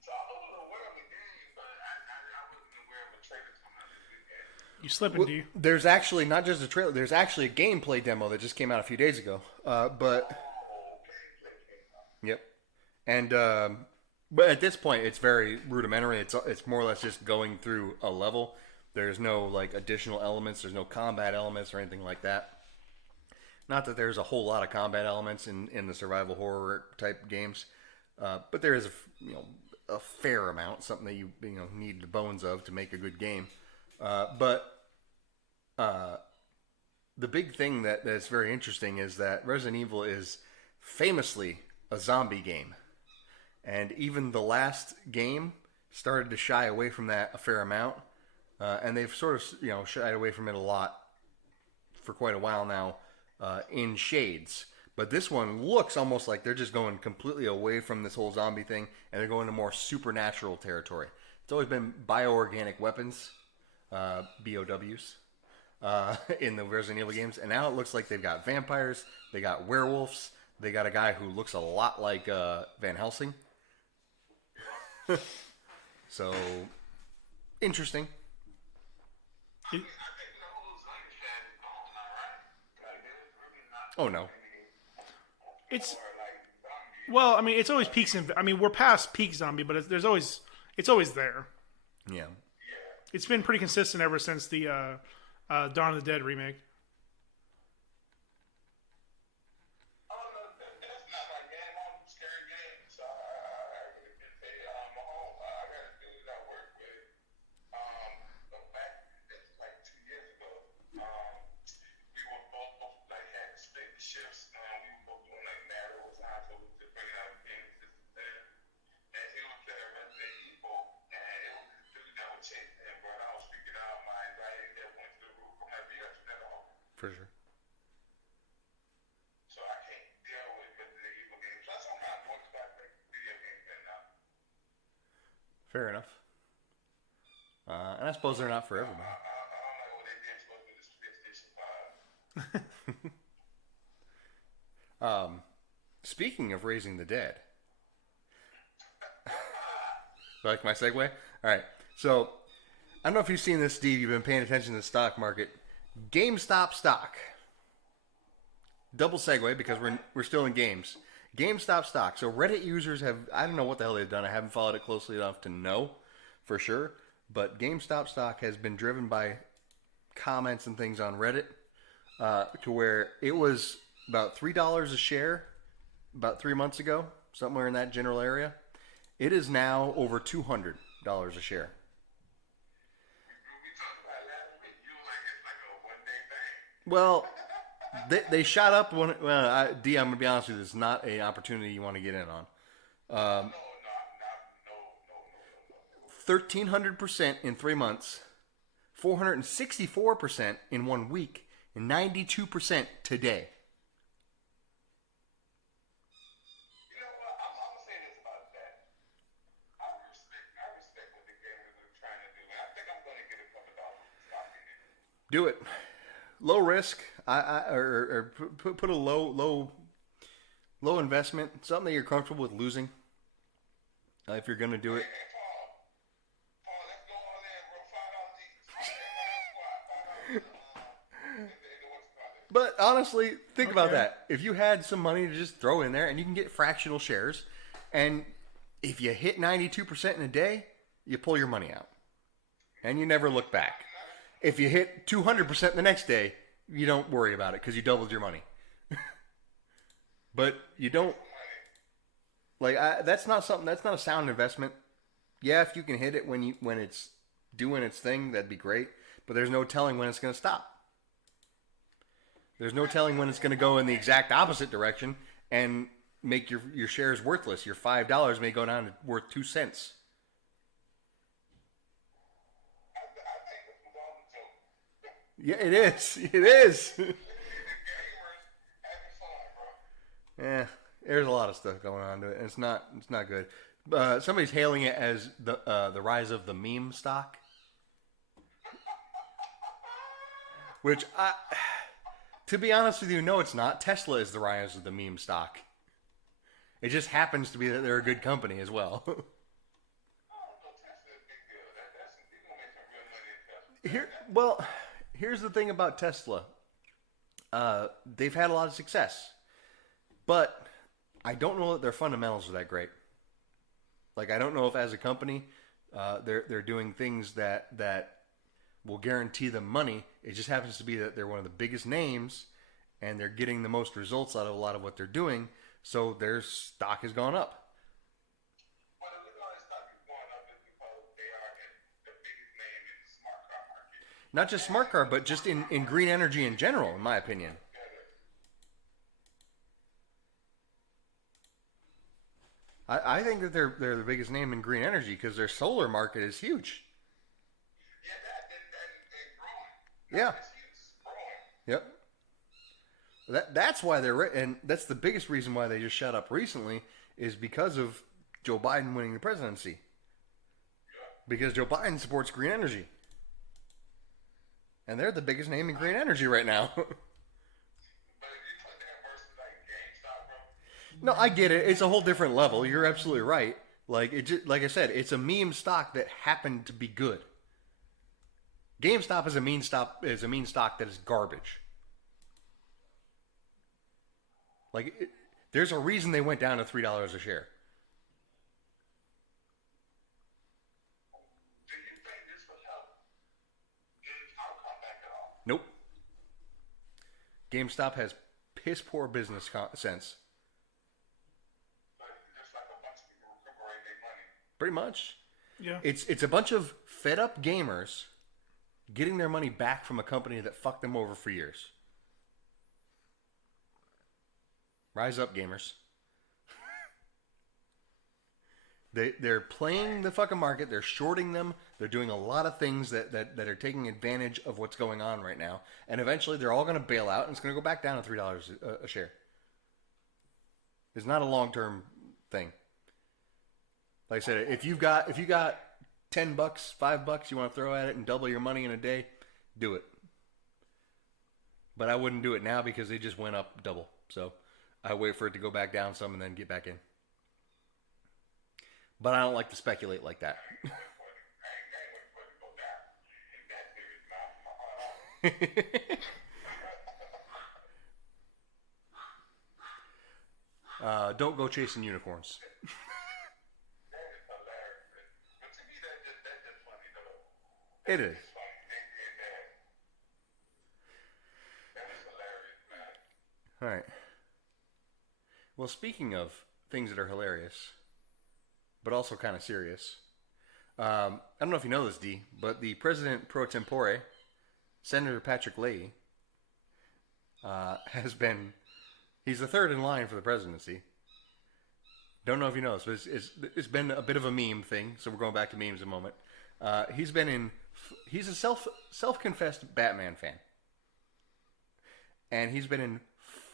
So I was aware of the game, but I wasn't aware of the trailers coming out this weekend. You slipping, do you? There's actually not just a trailer. There's actually a gameplay demo that just came out a few days ago. Yep. And but at this point, it's very rudimentary. It's more or less just going through a level. There's no like additional elements. There's no combat elements or anything like that. Not that there's a whole lot of combat elements in the survival horror type games, but there is a fair amount, something that you need the bones of to make a good game. But the big thing that's very interesting is that Resident Evil is famously a zombie game, and even the last game started to shy away from that a fair amount, and they've sort of shied away from it a lot for quite a while now. In shades, but this one looks almost like they're just going completely away from this whole zombie thing, and they're going to more supernatural territory. It's always been bioorganic weapons, BOWs, in the Resident Evil games, and now it looks like they've got vampires, they got werewolves, they got a guy who looks a lot like Van Helsing. So, interesting. Oh no. It's well, I mean, it's always peaks. I mean, we're past peak zombie, but it's always there. Yeah. It's been pretty consistent ever since the Dawn of the Dead remake. For sure. So I can't deal with Resident Evil games. Plus, I'm not much about video games now. Fair enough. And I suppose they're not for everybody. I don't know what they did supposed to do this PlayStation 5. Speaking of raising the dead. Like my segue? All right. So, I don't know if you've seen this, Steve. You've been paying attention to the stock market. GameStop stock. Double segue because we're still in games. GameStop stock. So Reddit users have, I don't know what the hell they've done. I haven't followed it closely enough to know for sure. But GameStop stock has been driven by comments and things on Reddit to where it was about $3 a share about 3 months ago, somewhere in that general area. It is now over $200 a share. Well, they shot up when. D, I'm gonna be honest with you. It's not an opportunity you want to get in on. 1,300% in 3 months, 464% in 1 week, and 92% today. You know what? I'm gonna say this about that. I respect what the gamers are trying to do, and I think I'm gonna get a couple dollars of stock in it. Do it. Low risk, or put a low investment, something that you're comfortable with losing. If you're gonna do it. Hey, Paul, let's go all in, bro. $5 each. But honestly, think about that. If you had some money to just throw in there, and you can get fractional shares, and if you hit 92% in a day, you pull your money out, and you never look back. If you hit 200% the next day, you don't worry about it because you doubled your money. But you don't that's not something. That's not a sound investment. Yeah, if you can hit it when it's doing its thing, that'd be great. But there's no telling when it's going to stop. There's no telling when it's going to go in the exact opposite direction and make your shares worthless. Your $5 may go down to worth 2 cents. Yeah, it is. It is. Yeah, there's a lot of stuff going on to it. And it's not good. Somebody's hailing it as the rise of the meme stock, which to be honest with you, no, it's not. Tesla is the rise of the meme stock. It just happens to be that they're a good company as well. Here's the thing about Tesla. They've had a lot of success, but I don't know that their fundamentals are that great. Like, I don't know if as a company, they're doing things that will guarantee them money. It just happens to be that they're one of the biggest names, and they're getting the most results out of a lot of what they're doing. So their stock has gone up. Well, the reason why the stock is going up is because they are the biggest name in the smart car market. Not just smart car, but just in green energy in general, in my opinion. I think that they're the biggest name in green energy because their solar market is huge. Yeah, that is growing. Yeah. It's huge. Growing. Yep. That's why and that's the biggest reason why they just shut up recently is because of Joe Biden winning the presidency. Because Joe Biden supports green energy. And they're the biggest name in green energy right now. But if you put that versus like GameStop, bro, No, I get it. It's a whole different level. You're absolutely right. Like I said, it's a meme stock that happened to be good. GameStop is a meme stock that is garbage. There's a reason they went down to $3 a share. do you think this will help GameStop come back at all? Nope. GameStop has piss poor business sense. Like, just like a bunch of people recuperating their money. Pretty much. Yeah. It's a bunch of fed up gamers getting their money back from a company that fucked them over for years. Rise up, gamers. They're playing the fucking market. They're shorting them. They're doing a lot of things that are taking advantage of what's going on right now. And eventually, they're all going to bail out, and it's going to go back down to $3 a share. It's not a long term thing. Like I said, if you got $10, $5 you want to throw at it and double your money in a day, do it. But I wouldn't do it now because they just went up double. So I wait for it to go back down some and then get back in. But I don't like to speculate like that. Don't go chasing unicorns. That is hilarious. But to me, that's just funny, though. It is. It's funny. That is hilarious, man. All right. Well, speaking of things that are hilarious, but also kind of serious, I don't know if you know this, D, but the president pro tempore, Senator Patrick Leahy, he's the third in line for the presidency. Don't know if you know this, but it's been a bit of a meme thing, so we're going back to memes in a moment. He's a self-confessed Batman fan. And he's been in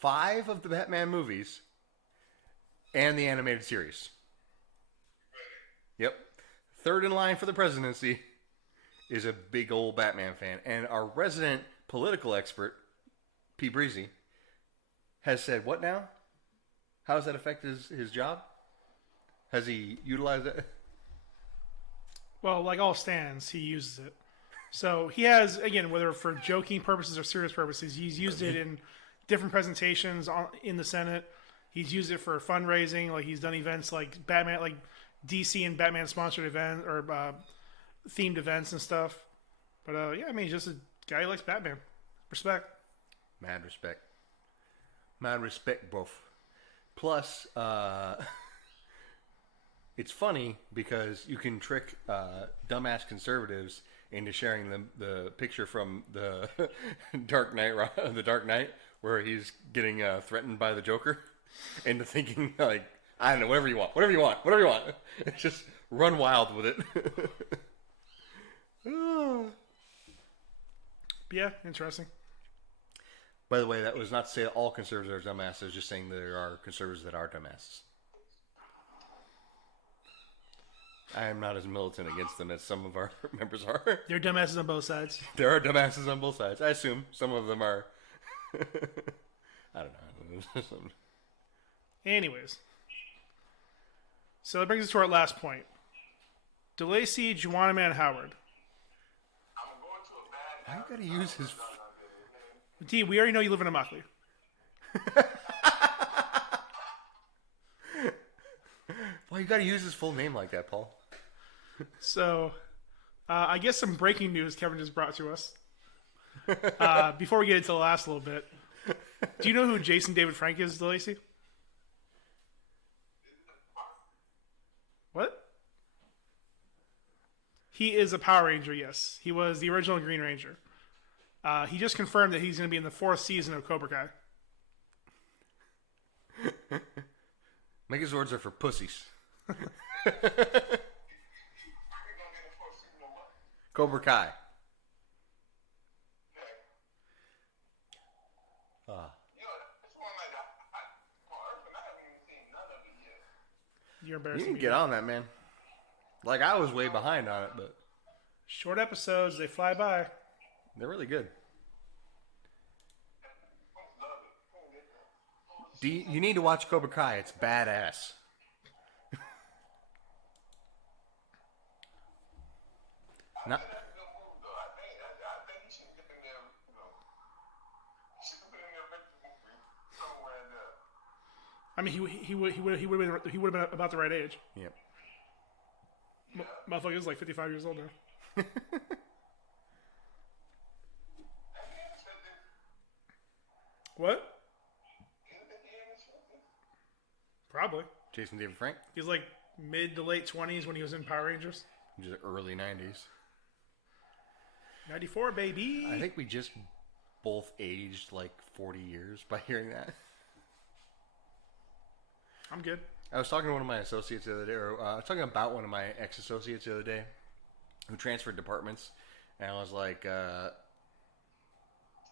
5 of the Batman movies and the animated series. Yep. Third in line for the presidency is a big old Batman fan. And our resident political expert, P. Breezy, has said, what now? How does that affect his job? Has he utilized it? Well, like all stands, he uses it. So he has, again, whether for joking purposes or serious purposes, he's used it in different presentations in the Senate. He's used it for fundraising. Like he's done events like Batman, like DC and Batman sponsored event or themed events and stuff. But yeah, I mean, he's just a guy who likes Batman. Respect. Mad respect. Mad respect, bro. Plus, it's funny because you can trick dumbass conservatives into sharing the picture from the Dark Knight, where he's getting threatened by the Joker, into thinking like, I don't know, whatever you want. Just run wild with it. Yeah, interesting. By the way, that was not to say that all conservatives are dumbasses. I was just saying there are conservatives that are dumbasses. I am not as militant against them as some of our members are. There are dumbasses on both sides. There are dumbasses on both sides. I assume some of them are. I don't know. Anyways. So that brings us to our last point. DeLacy Juana Man Howard. I'm going to a bad Why you gotta use his? D, we already know you live in Immokalee. Why you gotta use his full name like that, Paul? So, I guess some breaking news Kevin just brought to us. Before we get into the last little bit, do you know who Jason David Frank is, Lacey? What? He is a Power Ranger, yes. He was the original Green Ranger. He just confirmed that he's going to be in the 4th season of Cobra Kai. Megazords are for pussies. Cobra Kai. You're You embarrassing can me. get on that, man. Like, I was way behind on it, but Short episodes, they fly by. they're really good. You need to watch Cobra Kai. It's badass. Not, I mean, he would have been about the right age. yep. Motherfucker is like 55 years old now. What? Probably. Jason David Frank, He's like mid to late 20s when he was in Power Rangers. just early 90s. 94, baby. I think we just both aged like 40 years by hearing that. I'm good. I was talking to one of my associates the other day, or I was talking about one of my ex-associates the other day who transferred departments, and I was like,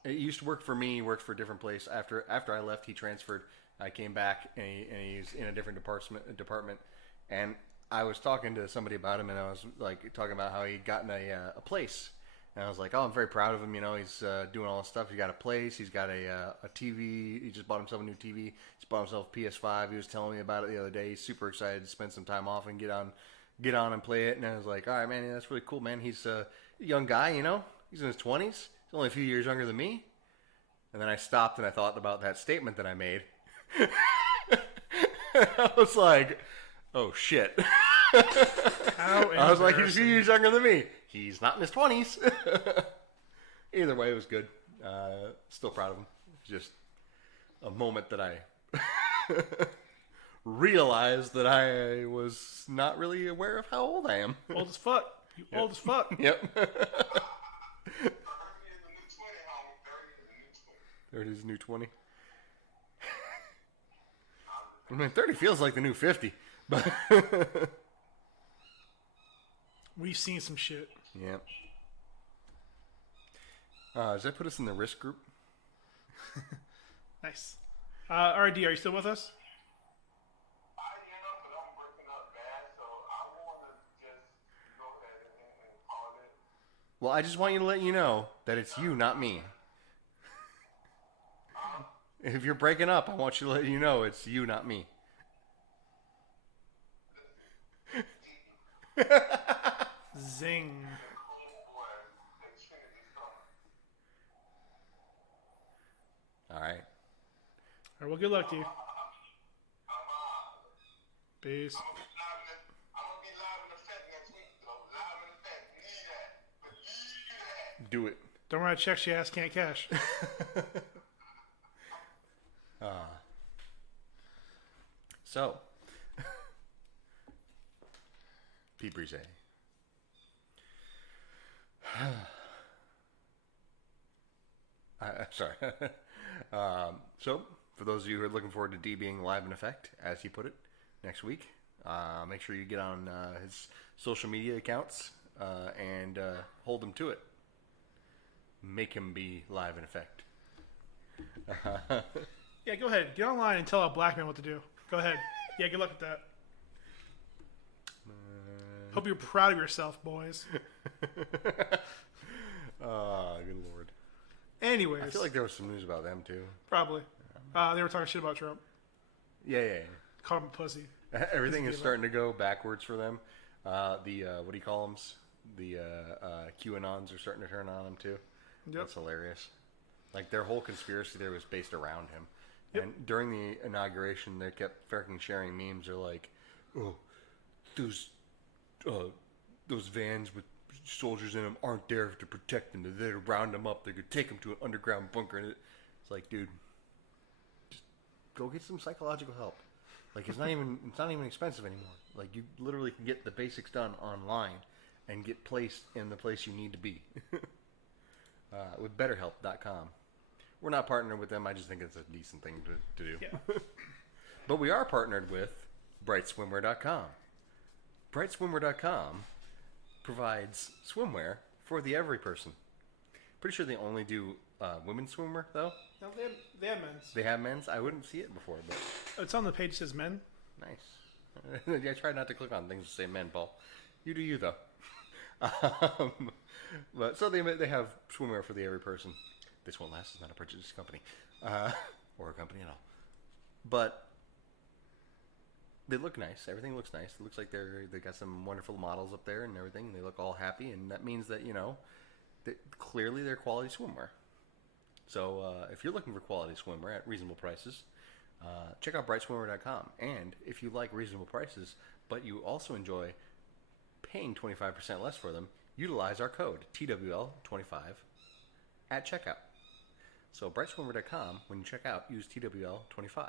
he used to work for me, worked for a different place. After I left, he transferred. I came back, and he's in a different department, and I was talking to somebody about him, and I was like talking about how he'd gotten a place. And I was like, oh, I'm very proud of him. You know, he's doing all this stuff. He's got a place. He's got a TV. He just bought himself a new TV. He's bought himself a PS5. He was telling me about it the other day. He's super excited to spend some time off and get on and play it. And I was like, all right, man, that's really cool, man. He's a young guy, you know. He's in his 20s. He's only a few years younger than me. And then I stopped and I thought about that statement that I made. I was like, oh, shit. I was like, he's a few years younger than me. He's not in his 20s. Either way, it was good. Still proud of him. It's just a moment that I realized that I was not really aware of how old I am. Old as fuck. You old as fuck. Yep. 30 is the new 20. I mean, 30 feels like the new 50. But We've seen some shit. yeah. Does that put us in the risk group? Nice. RD, are you still with us? I am, but I'm working up bad, so I want to just go ahead and call it. Well, I just want you to let you know that it's you, not me. If you're breaking up, I want you to let you know it's you, not me. Zing. All right. All right, well, good luck to you. Peace. I'm gonna be live in effect next week, though. Live in effect. Need that. Believe that. Do it. Don't write checks your ass can't cash. So, Pete Brise. I'm sorry. So, for those of you who are looking forward to D being live in effect, as he put it, next week, make sure you get on his social media accounts and hold him to it. Make him be live in effect. Yeah, go ahead. Get online and tell a black man what to do. Go ahead. Yeah, good luck with that. Hope you're proud of yourself, boys. Good lord. Anyways, I feel like there was some news about them too. probably. They were talking shit about Trump. Yeah. Called him a pussy. Everything is starting to go backwards for them. What do you call them? The QAnons are starting to turn on him too. Yep. That's hilarious. Like their whole conspiracy there was based around him. Yep. And during the inauguration, they kept fucking sharing memes. They're like, "Oh, those vans with soldiers in them aren't there to protect them. They're there to round them up. They're going to take them to an underground bunker. And it's like, dude, just go get some psychological help. Like, it's not even expensive anymore. Like, you literally can get the basics done online and get placed in the place you need to be. With BetterHelp.com. We're not partnered with them. I just think it's a decent thing to do. Yeah. But we are partnered with BrightSwimwear.com. BrightSwimwear.com provides swimwear for the every person. Pretty sure they only do women's swimwear, though. No, they have men's. They have men's? I wouldn't see it before, but It's on the page that says men. nice. I try not to click on things that say men, Paul. You do you, though. But so they have swimwear for the every person. This won't last. It's not a purchase company, or a company at all. But they look nice. Everything looks nice. It looks like they got some wonderful models up there and everything. They look all happy, and that means that clearly they're quality swimwear. So if you're looking for quality swimwear at reasonable prices, check out brightswimwear.com. And if you like reasonable prices, but you also enjoy paying 25% less for them, utilize our code TWL25 at checkout. So brightswimwear.com, when you check out, use TWL25.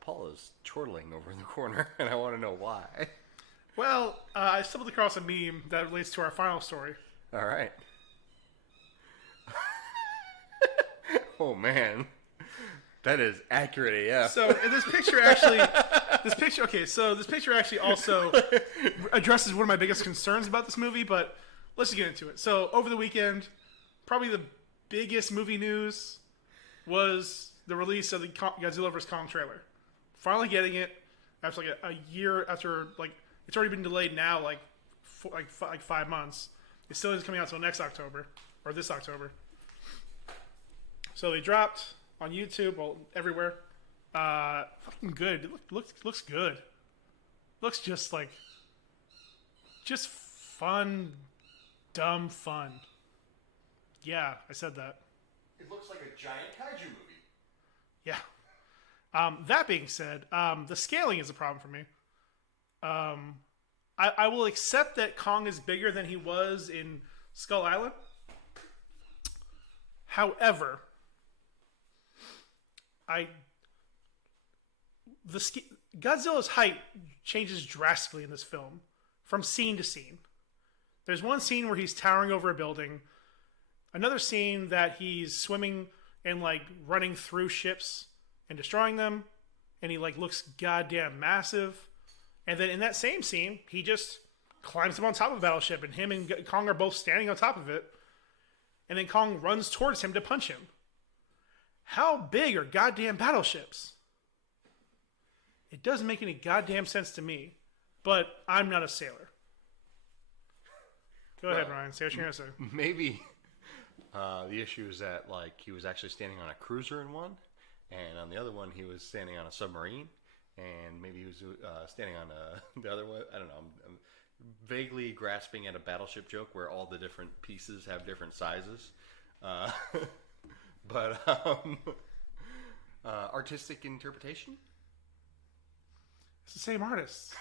Paul is chortling over in the corner, and I want to know why. Well, I stumbled across a meme that relates to our final story. All right. Oh, man. That is accurate AF. So in this picture actually also addresses one of my biggest concerns about this movie, but let's just get into it. So over the weekend, probably the biggest movie news was the release of the Godzilla vs. Kong trailer. Finally getting it after like a year after, like, it's already been delayed now like 5 months. It still isn't coming out until next October, or this October. So they dropped on YouTube, well, everywhere. Fucking good. It looks good. Looks just fun, dumb fun. Yeah, I said that. It looks like a giant kaiju movie. Yeah. That being said, the scaling is a problem for me. I will accept that Kong is bigger than he was in Skull Island. However, Godzilla's height changes drastically in this film, from scene to scene. There's one scene where he's towering over a building, another scene that he's swimming and like running through ships and destroying them, and he like looks goddamn massive. And then in that same scene, he just climbs up on top of a battleship, and him and Kong are both standing on top of it. And then Kong runs towards him to punch him. How big are goddamn battleships? It doesn't make any goddamn sense to me, but I'm not a sailor. Go ahead, Ryan. Say what you're going to say. Maybe the issue is that like he was actually standing on a cruiser in one, and on the other one he was standing on a submarine, and maybe he was standing on the other one. I don't know. I'm vaguely grasping at a battleship joke where all the different pieces have different sizes. But artistic interpretation? It's the same artist.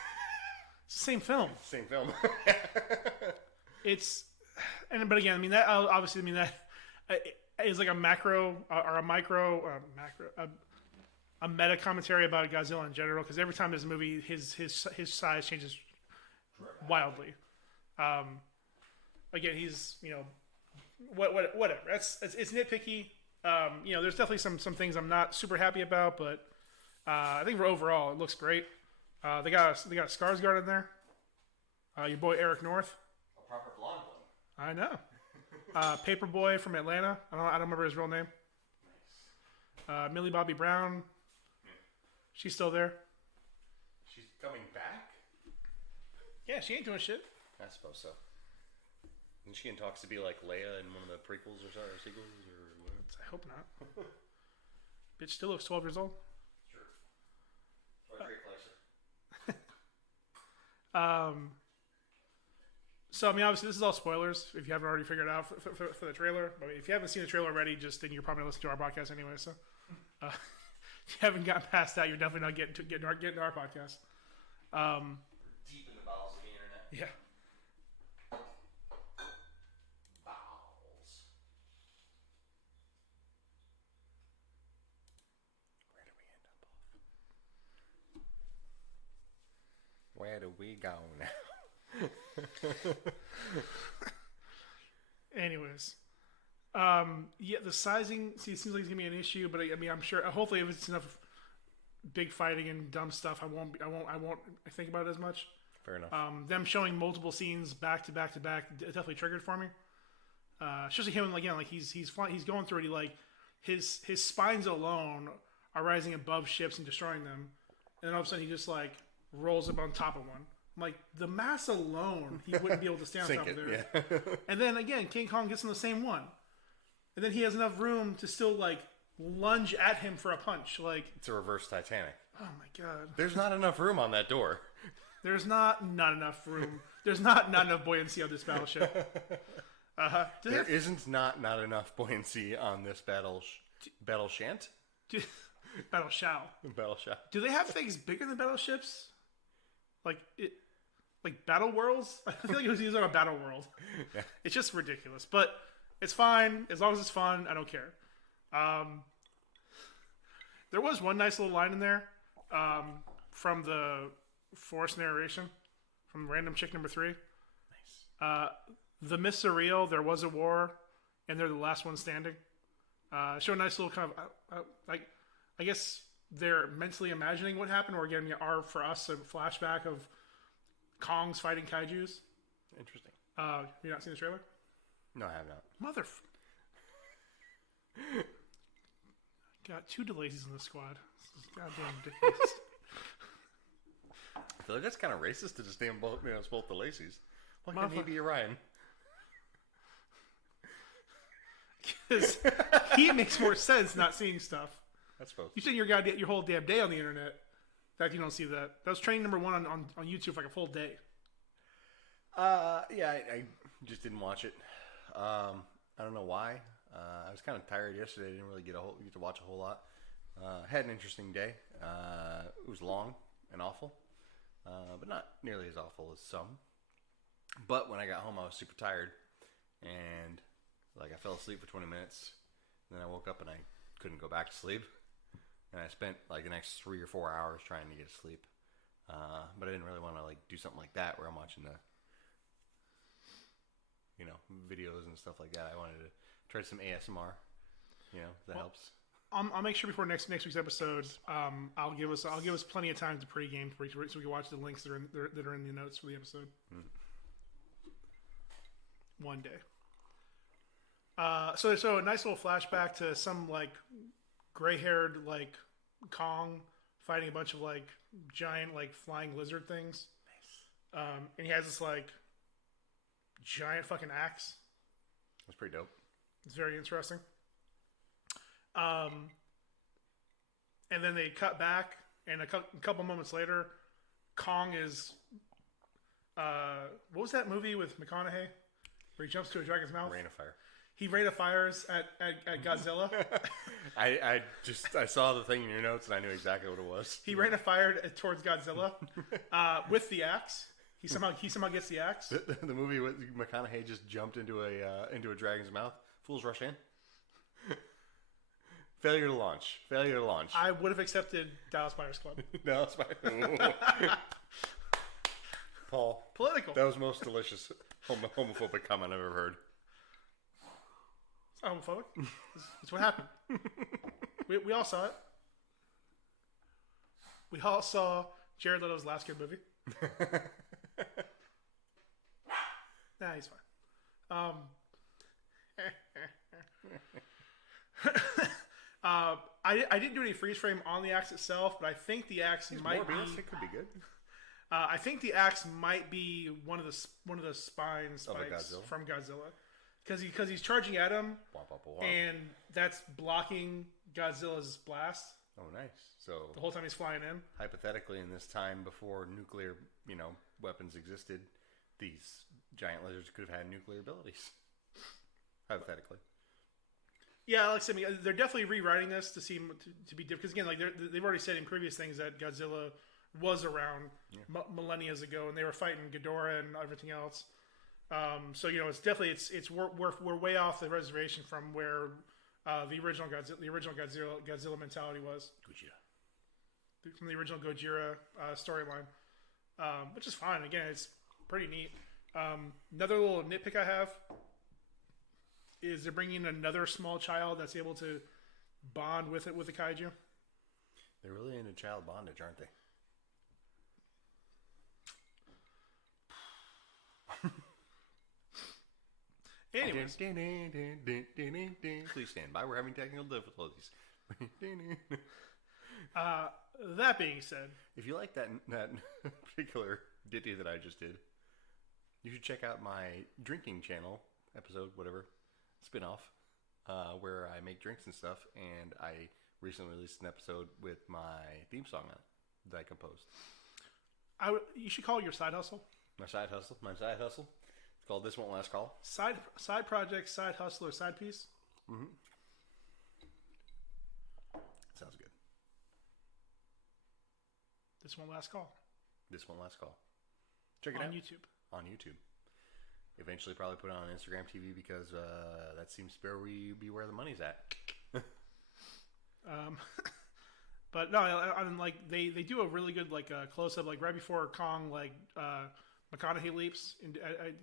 It's the same film. Same film. But again, I mean that obviously. I mean that is like a macro or a micro, a meta commentary about Godzilla in general. Because every time there's a movie, his size changes wildly. Again, he's whatever. It's nitpicky. There's definitely some things I'm not super happy about, but I think overall it looks great. They got Skarsgård in there. Your boy Eric North. A proper blonde one. I know. Paperboy from Atlanta. I don't remember his real name. Nice. Millie Bobby Brown. She's still there. She's coming back? Yeah, she ain't doing shit. I suppose so. Isn't she in talks to be like Leia in one of the prequels or sequels or whatever? I hope not. Bitch still looks 12 years old. Sure. What a great placer. So, I mean, obviously, this is all spoilers if you haven't already figured it out for the trailer. But if you haven't seen the trailer already, then you're probably listening to our podcast anyway. So, if you haven't gotten past that, you're definitely not getting our podcast. Deep in the bowels of the internet. we go now. Anyways, yeah, the sizing. See, it seems like it's gonna be an issue, but I mean, I'm sure. Hopefully, if it's enough big fighting and dumb stuff, I won't think about it as much. Fair enough. Them showing multiple scenes back to back to back it definitely triggered for me. Especially him again, like he's going through it. He like his spines alone are rising above ships and destroying them, and then all of a sudden he just like rolls up on top of one. I'm like, the mass alone, he wouldn't be able to stand on top of there. Yeah. And then again, King Kong gets in the same one, and then he has enough room to still like lunge at him for a punch. Like, It's a reverse Titanic. oh my god, There's not enough room on that door. there's not enough room. There's not enough buoyancy on this battleship. There isn't not enough buoyancy on this battle shant? Battle Shao. Battle shot. Do they have things bigger than battleships? Like battle worlds? I feel like it was used on a battle world. Yeah. It's just ridiculous, but it's fine as long as it's fun. I don't care. There was one nice little line in there from the forced narration from random chick number 3. Nice. The myths are real. There was a war, and they're the last one standing. Show a nice little kind of like, I guess they're mentally imagining what happened, or getting for us a flashback of Kong's fighting kaijus. Interesting. You not seen the trailer? No, I have not. Got 2 delays in the squad. This is goddamn ridiculous. I feel like that's kind of racist to just name both the Lacey's. Why can't he Motherfucker. be Orion? Because he makes more sense not seeing stuff. That's supposed You spend your whole damn day on the internet. In fact, you don't see that. That was training number 1 on YouTube for like a full day. Yeah, I just didn't watch it. I don't know why. I was kind of tired yesterday. I didn't really get to watch a whole lot. Had an interesting day. It was long and awful, but not nearly as awful as some. But when I got home, I was super tired, and like I fell asleep for 20 minutes. And then I woke up and I couldn't go back to sleep, and I spent like the next 3 or 4 hours trying to get to sleep. But I didn't really want to like do something like that where I'm watching the videos and stuff like that. I wanted to try some ASMR. That helps. I'll make sure before next week's episode, I'll give us plenty of time to pregame so we can watch the links that are in the notes for the episode. One day. So a nice little flashback to some like gray-haired like Kong fighting a bunch of like giant like flying lizard things. Nice. And he has this like giant fucking axe. That's pretty dope. It's very interesting. And then they cut back, and a couple moments later, Kong is. What was that movie with McConaughey where he jumps to a dragon's mouth? Rain of Fire. He rate of fires at Godzilla. I saw the thing in your notes and I knew exactly what it was. He rate of fire towards Godzilla with the axe. He somehow gets the axe. The movie with McConaughey just jumped into a dragon's mouth. Fools rush in. Failure to launch. I would have accepted Dallas Buyers Club. No, it's fine. Paul. Political. That was the most delicious homophobic comment I've ever heard. It's not homophobic. It's what happened. We all saw it. We all saw Jared Leto's last good movie. Nah, he's fine. I didn't do any freeze frame on the axe itself, but I think the axe might be. Morbius, it could be good. I think the axe might be one of the spine spikes Godzilla? from Godzilla, because he's charging at him, and that's blocking Godzilla's blast Oh, nice. So the whole time he's flying in. hypothetically, in this time before nuclear, weapons existed, these giant lizards could have had nuclear abilities. Hypothetically. Yeah, like I said, they're definitely rewriting this to seem to be different. Because again, like they've already said in previous things that Godzilla was around millennia ago, and they were fighting Ghidorah and everything else. So it's definitely we're way off the reservation from where the original Godzilla mentality was. Gojira. From the original Gojira storyline. which is fine. Again, it's pretty neat. Another little nitpick I have is they're bringing in another small child that's able to bond with the kaiju. They're really into child bondage, aren't they? Anyways, Please stand by. We're having technical difficulties. that being said, If you like that particular ditty that I just did, you should check out my drinking channel episode, whatever, spin-off, where I make drinks and stuff, and I recently released an episode with my theme song on it that I composed. you should call it your side hustle. My side hustle. It's called This Won't Last Call. Side project, side hustle, or side piece. Sounds good. This one last call This Won't Last Call. Check it on out. YouTube. On YouTube. Eventually probably put it on Instagram TV because that seems to be where the money's at. But no, I'm like they do a really good like close up like right before Kong like McConaughey leaps into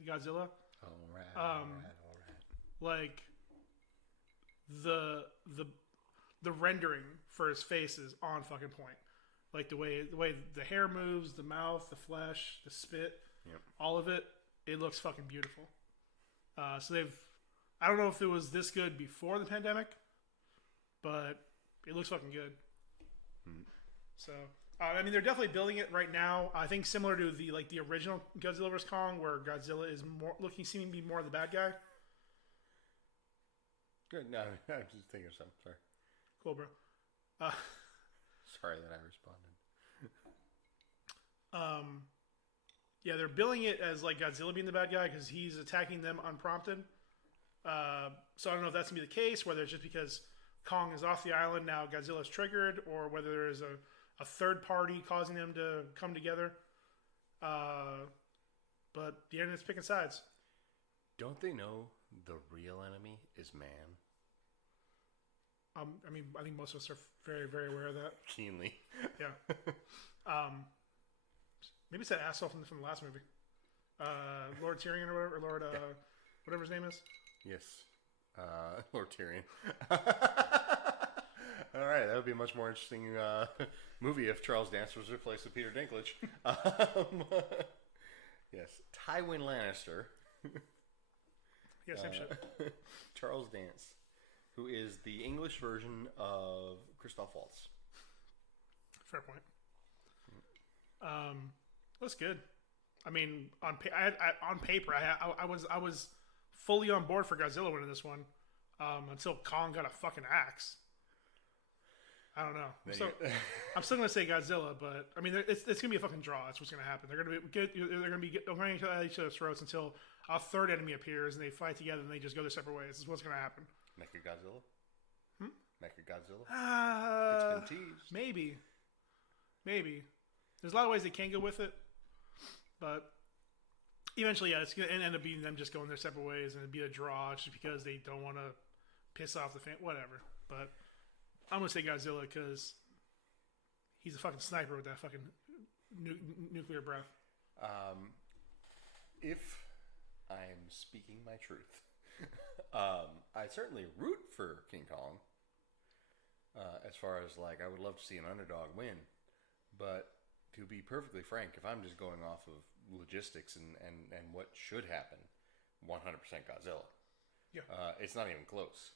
Godzilla. All right. Like the rendering for his face is on fucking point. Like the way the hair moves, the mouth, the flesh, the spit, Yep. all of it. It looks fucking beautiful. So I don't know if it was this good before the pandemic, but it looks fucking good. So, I mean, they're definitely building it right now. I think similar to the original Godzilla vs Kong, where Godzilla is seeming to be more the bad guy. Good. No, I'm just thinking of something. Sorry. Cool, bro. Sorry that I responded. Yeah, they're billing it as like Godzilla being the bad guy because he's attacking them unprompted. So I don't know if that's gonna be the case, whether it's just because Kong is off the island now, Godzilla's triggered, or whether there is a third party causing them to come together. But the internet's picking sides. Don't they know the real enemy is man? I mean, I think most of us are very, very aware of that. Keenly. Yeah. Maybe it's that asshole from the last movie, Lord Tyrion or whatever, or Lord whatever his name is. Yes. Lord Tyrion. All right, that would be a much more interesting movie if Charles Dance was replaced with Peter Dinklage. Yes, Tywin Lannister. Yeah, same shit. Charles Dance, who is the English version of Christoph Waltz. Fair point. Looks good. I mean, on paper, I was fully on board for Godzilla winning this one until Kong got a fucking axe. I don't know. I'm still gonna say Godzilla, but I mean, it's gonna be a fucking draw. That's what's gonna happen. They're gonna be going at each other's throats until a third enemy appears and they fight together and they just go their separate ways. This is what's gonna happen. Mecha Godzilla. Mecha Godzilla. It's been teased. Maybe. There's a lot of ways they can go with it, but eventually, yeah, it's gonna end up being them just going their separate ways and it'd be a draw just because they don't want to piss off the fan. Whatever, but. I'm gonna say Godzilla because he's a fucking sniper with that fucking nuclear breath. If I'm speaking my truth, I certainly root for King Kong. As far as like, I would love to see an underdog win, but to be perfectly frank, if I'm just going off of logistics and what should happen, 100% Godzilla. Yeah, it's not even close.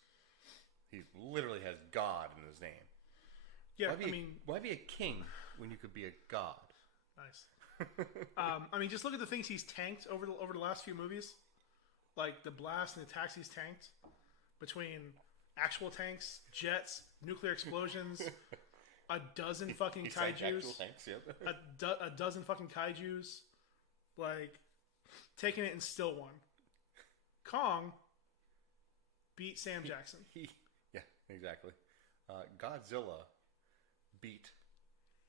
He literally has God in his name. yeah. Why be a king when you could be a god? Nice. I mean, just look at the things he's tanked over the last few movies, like the blast and the attacks he's tanked between actual tanks, jets, nuclear explosions, a dozen fucking He's tanked actual kaijus, tanks, yep. a dozen fucking kaijus, like taking it and still won. Kong beat Sam Jackson. Yeah, exactly. Godzilla beat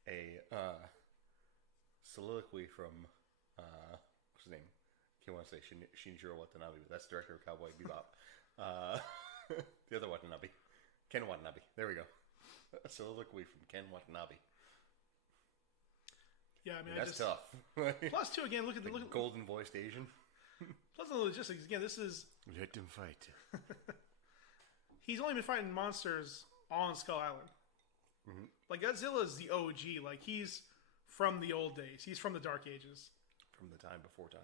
a soliloquy from what's his name? I can't want to say Shinichiro Watanabe, but that's the director of Cowboy Bebop. The other Watanabe, Ken Watanabe. There we go. A soliloquy from Ken Watanabe. Yeah, I mean, That's tough. Plus, too, again, look at Golden voiced Asian. plus the logistics. Again, this is Let them fight. he's only been fighting monsters on Skull Island. Mm-hmm. Like Godzilla is the OG. Like he's from the old days. He's from the Dark Ages. From the time before time.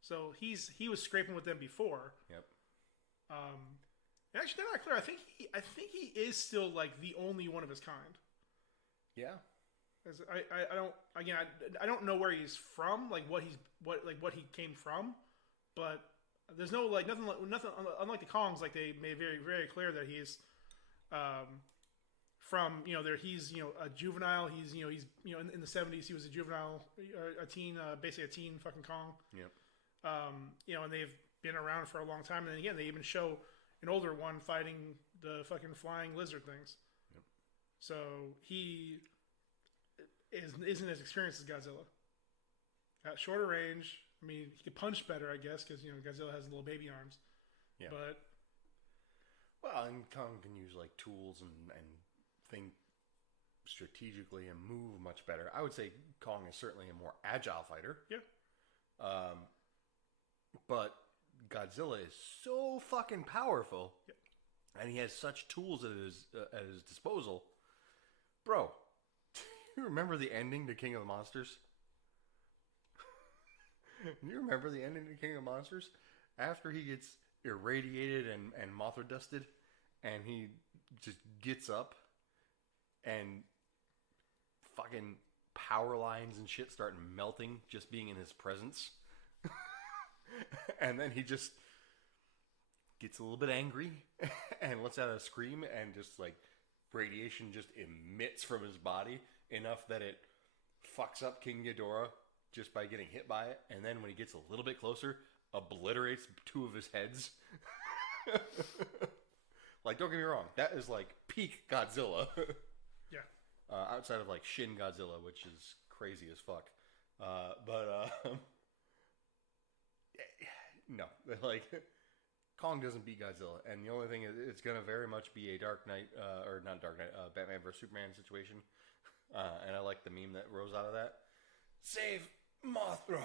So he was scraping with them before. Yep. Actually, they're not clear. I think he is still like the only one of his kind. Yeah. As I don't know where he's from, like what he came from, but there's no like nothing unlike the Kongs, like they made very very clear that he's from he's a juvenile. He's he's in the 70s he was a juvenile, a teen, basically a teen fucking Kong. Yep. And they've been around for a long time. And then again, they even show an older one fighting the fucking flying lizard things. Yep. So he isn't as experienced as Godzilla. At shorter range, I mean, he could punch better, I guess, because Godzilla has little baby arms. Yeah. But and Kong can use like tools and think strategically and move much better. I would say Kong is certainly a more agile fighter. yeah, But Godzilla is so fucking powerful, yeah. and he has such tools at his disposal. Bro, do you remember the ending to King of the Monsters? Do you remember the ending to King of the Monsters? After he gets irradiated and Mothra dusted, and he just gets up, and fucking power lines and shit start melting just being in his presence. And then he just gets a little bit angry and lets out a scream, and just like radiation just emits from his body enough that it fucks up King Ghidorah just by getting hit by it. And then when he gets a little bit closer, obliterates two of his heads. Like, don't get me wrong, that is like peak Godzilla. Yeah. Outside of like Shin Godzilla, which is crazy as fuck. No, like Kong doesn't beat Godzilla, and the only thing is it's gonna very much be a Dark Knight or not Dark Knight, Batman vs Superman situation. And I like the meme that rose out of that. Save Mothra.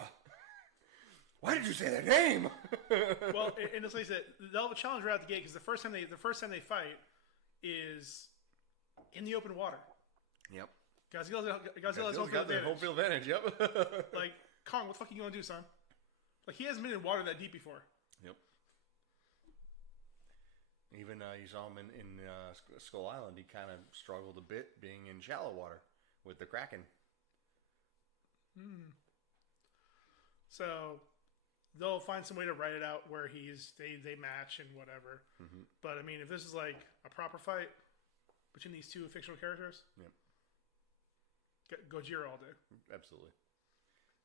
Why did you say that name? Well, and it's like I said, they'll have a challenge right out the gate because the first time they fight is in the open water. Yep. Godzilla's got the home field advantage. Yep. Like, Kong, what the fuck are you gonna do, son? Like, he hasn't been in water that deep before. Yep. Even you saw him in Skull Island. He kind of struggled a bit being in shallow water with the Kraken. So they'll find some way to write it out where they match and whatever. Mm-hmm. But I mean, if this is like a proper fight between these two fictional characters, Yep. Gojira all day. Absolutely.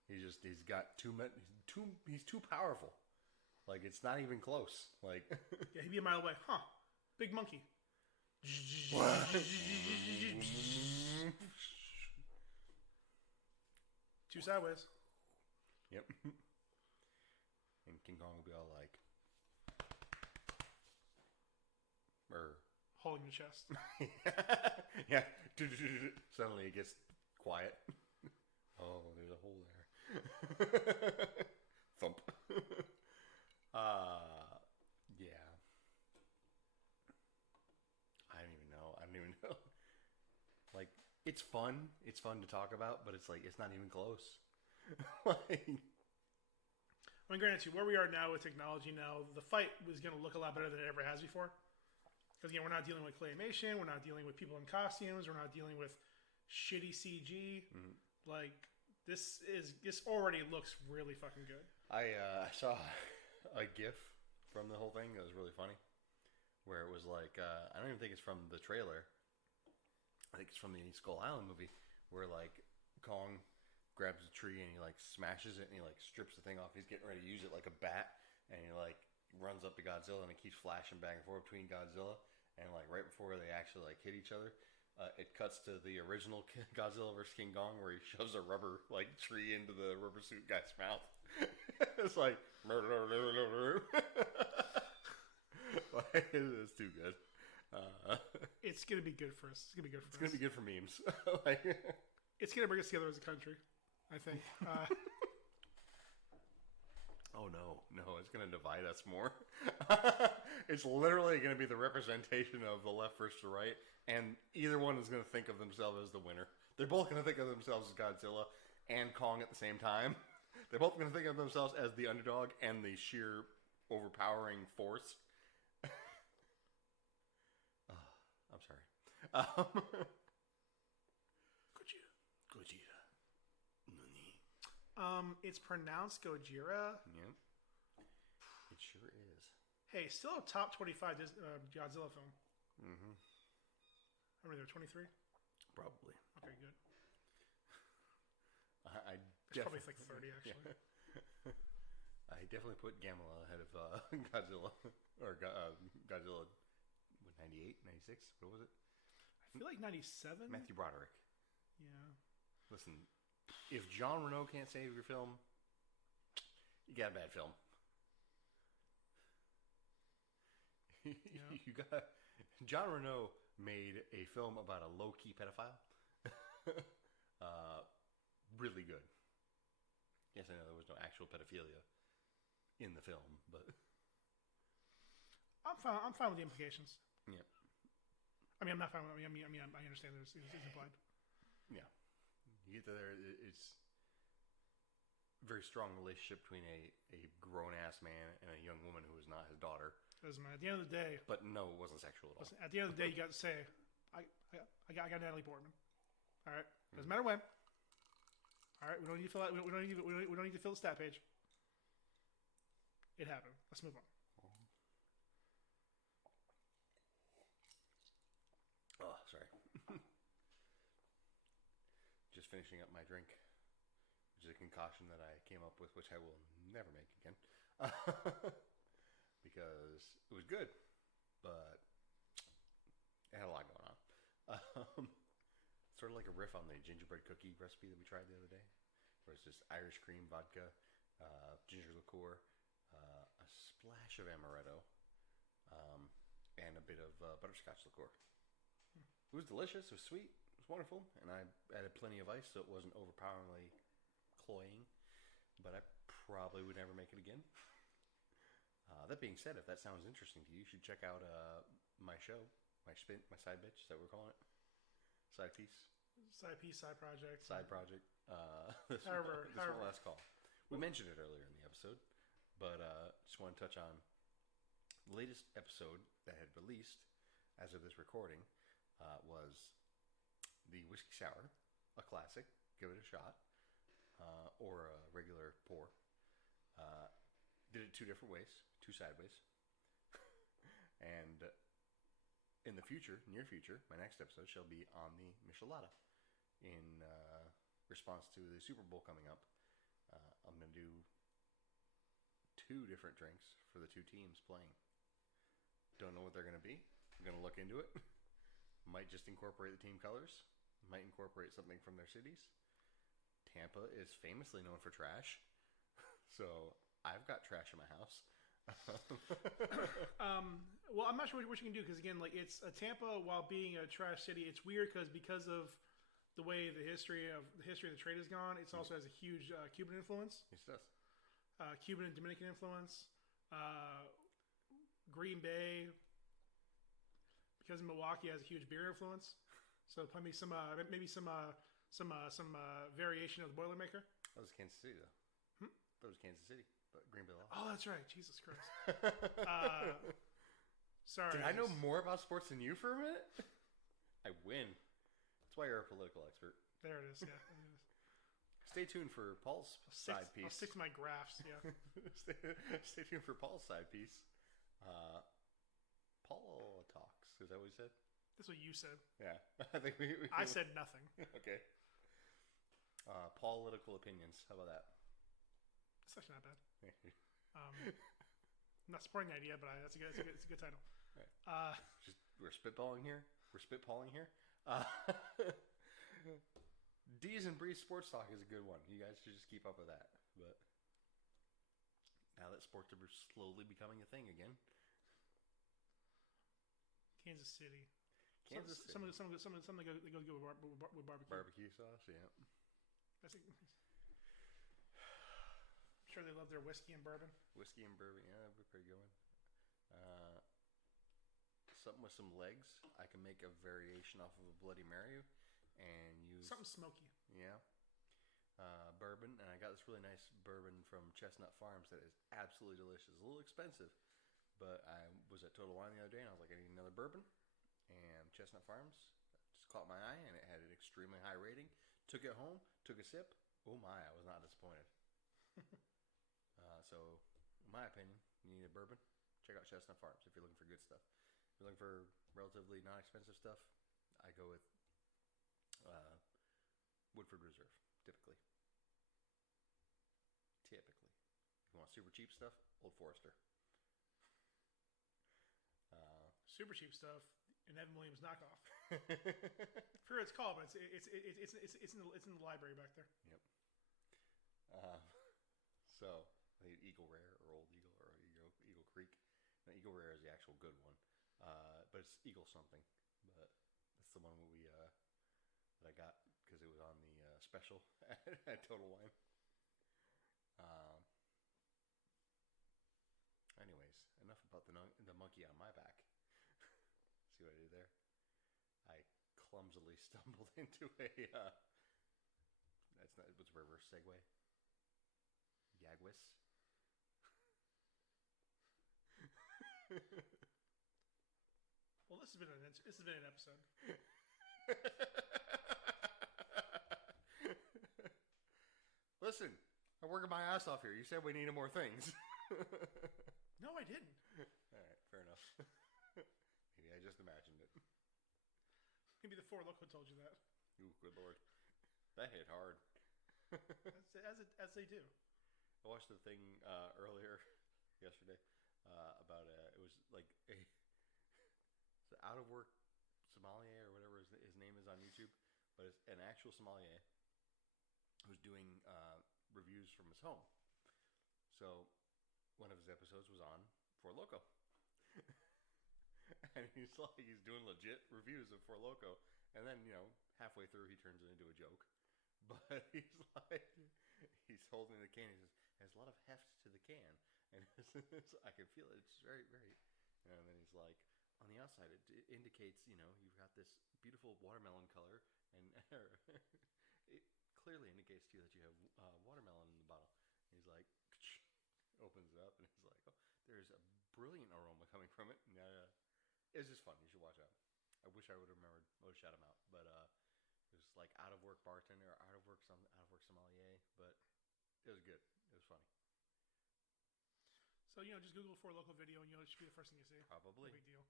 He's got he's too powerful. Like, it's not even close. Like, Yeah, he'd be a mile away. Huh. Big monkey. Two sideways. yep. And King Kong will be all like, Holding the chest. yeah. Suddenly it gets quiet. Oh, there's a hole there. Thump. Yeah. I don't even know. Like, it's fun. It's fun to talk about, but it's like, it's not even close. Like, I mean, granted, too, where we are now with technology now, the fight was going to look a lot better than it ever has before. Because, again, we're not dealing with claymation. We're not dealing with people in costumes. We're not dealing with shitty CG. Mm-hmm. Like, this already looks really fucking good. I saw a GIF from the whole thing that was really funny, where it was like, I don't even think it's from the trailer. I think it's from the Skull Island movie, where like Kong grabs a tree and he like smashes it and he like strips the thing off. He's getting ready to use it like a bat, and he like runs up to Godzilla and it keeps flashing back and forth between Godzilla, and like right before they actually like hit each other, it cuts to the original Godzilla vs King Kong, where he shoves a rubber like tree into the rubber suit guy's mouth. It's like, it's too good. It's gonna be good for us. It's gonna be good for memes. Like, It's gonna bring us together as a country, I think. Oh no, it's gonna divide us more. It's literally gonna be the representation of the left versus the right, and either one is gonna think of themselves as the winner. They're both gonna think of themselves as Godzilla and Kong at the same time. They're both gonna think of themselves as the underdog and the sheer overpowering force. I'm sorry. Gojira. Nani. It's pronounced Gojira. Yeah. It sure is. Hey, still a top 25 Godzilla film. Mm-hmm. How many there? 23? Probably. Okay, good. It's probably like 30 actually. Yeah. I definitely put Gamera ahead of Godzilla. Or Godzilla, what, 98, 96? What was it? I feel like 97. Matthew Broderick. Yeah. Listen, if Jean Reno can't save your film, you got a bad film. Yeah. You got Jean Reno made a film about a low-key pedophile. Really good. Yes, I know there was no actual pedophilia in the film, but I'm fine with the implications. yeah, I mean, I'm not fine with. I mean, I understand it's implied. yeah. You get to there, it's a very strong relationship between a grown-ass man and a young woman who is not his daughter. Doesn't matter. At the end of the day, But no, it wasn't sexual at all. listen, at the end of the day, you got to say, I got Natalie Portman. All right, doesn't matter when. All right, we don't need to fill out. We don't need to fill the stat page. It happened. Let's move on. Oh, sorry. Just finishing up my drink, which is a concoction that I came up with, which I will never make again. Because it was good, but it had a lot going on. Sort of like a riff on the gingerbread cookie recipe that we tried the other day, where it's just Irish cream, vodka, ginger liqueur, a splash of amaretto, and a bit of butterscotch liqueur. It was delicious. It was sweet. It was wonderful. And I added plenty of ice so it wasn't overpoweringly cloying. But I probably would never make it again. That being said, if that sounds interesting to you, you should check out my show, my side bitch, is that what we're calling it? Side piece? Side piece, side project. Side project. This However- one last call. We mentioned it earlier in the episode, but just want to touch on the latest episode that had released as of this recording was the Whiskey Sour, a classic. Give it a shot, or a regular pour. Did it two different ways, two sideways. And in the future, near future, my next episode shall be on the Michelada. In response to the Super Bowl coming up, I'm going to do two different drinks for the two teams playing. Don't know what they're going to be. I'm going to look into it. Might just incorporate the team colors. Might incorporate something from their cities. Tampa is famously known for trash. So I've got trash in my house. Well, I'm not sure what you can do because again, like it's a Tampa while being a trash city. It's weird because of the way the history of the trade has gone. It also has a huge Cuban influence. Yes, it does. Cuban and Dominican influence. Green Bay, because Milwaukee has a huge beer influence. So maybe some variation of the Boilermaker. That was Kansas City, though. That was Kansas City, but Green Bay lost. Oh, that's right. Jesus Christ. Sorry. Did I know more about sports than you for a minute? I win. That's why you're a political expert. There it is. Yeah. Stay tuned for Paul's side piece. I'll stick to my graphs. Yeah. Stay tuned for Paul's side piece. Paul talks. Is that what he said? That's what you said. Yeah. I think I said nothing. Okay. Political opinions. How about that? It's actually not bad. I'm not supporting the idea, but it's a good title. Right. We're spitballing here. D's and Breeze Sports Talk is a good one. You guys should just keep up with that. But now that sports are slowly becoming a thing again. Kansas City. Kansas City. Some that go good with barbecue. Barbecue sauce, yeah. I'm sure they love their whiskey and bourbon. Whiskey and bourbon, yeah, that'd be pretty good one. Something with some legs. I can make a variation off of a Bloody Mary and use Something smoky. Yeah. Bourbon, and I got this really nice bourbon from Chestnut Farms that is absolutely delicious. A little expensive, but I was at Total Wine the other day and I was like, I need another bourbon. And Chestnut Farms just caught my eye, and it had an extremely high rating. Took it home, took a sip. Oh my, I was not disappointed. So, in my opinion, you need a bourbon, check out Chestnut Farms if you're looking for good stuff. If you're looking for relatively non-expensive stuff, I go with Woodford Reserve, typically. If you want super cheap stuff, Old Forester. Super cheap stuff, an Evan Williams knockoff. For it's called, but it's in the library back there. Yep. So I think Eagle Rare or Old Eagle or Eagle Creek. No, Eagle Rare is the actual good one, but it's Eagle something. But that's the one that I got because it was on the special at Total Wine. Anyways, enough about the monkey on my back. See what I did there? I clumsily stumbled into a. What's a reverse segue? Yagwis. Well, this has been an episode. Listen, I'm working my ass off here. You said we needed more things. No, I didn't. All right, fair enough. Maybe I just imagined it. Maybe the Four Loko told you that. Ooh, good lord, that hit hard. As they do. I watched the thing earlier yesterday about it was like a out of work sommelier or whatever his name is on YouTube, but it's an actual sommelier who's doing reviews from his home. So one of his episodes was on Four Loko. And he's doing legit reviews of Four Loko, and then halfway through he turns it into a joke. But he's holding the can. He says, "There's a lot of heft to the can, and I can feel it. It's very, very." And then he's like, "On the outside, it indicates you've got this beautiful watermelon color, and it clearly indicates to you that you have watermelon in the bottle." And he's like, opens it up, and he's like, "Oh, there's a brilliant aroma coming from it." And it's just fun. You should watch that. I wish I would have remembered. I would shout him out, but it was like out of work bartender, out of work sommelier, but it was good. It was funny. So just Google Four Loko video, and it should be the first thing you see. Probably. No big deal.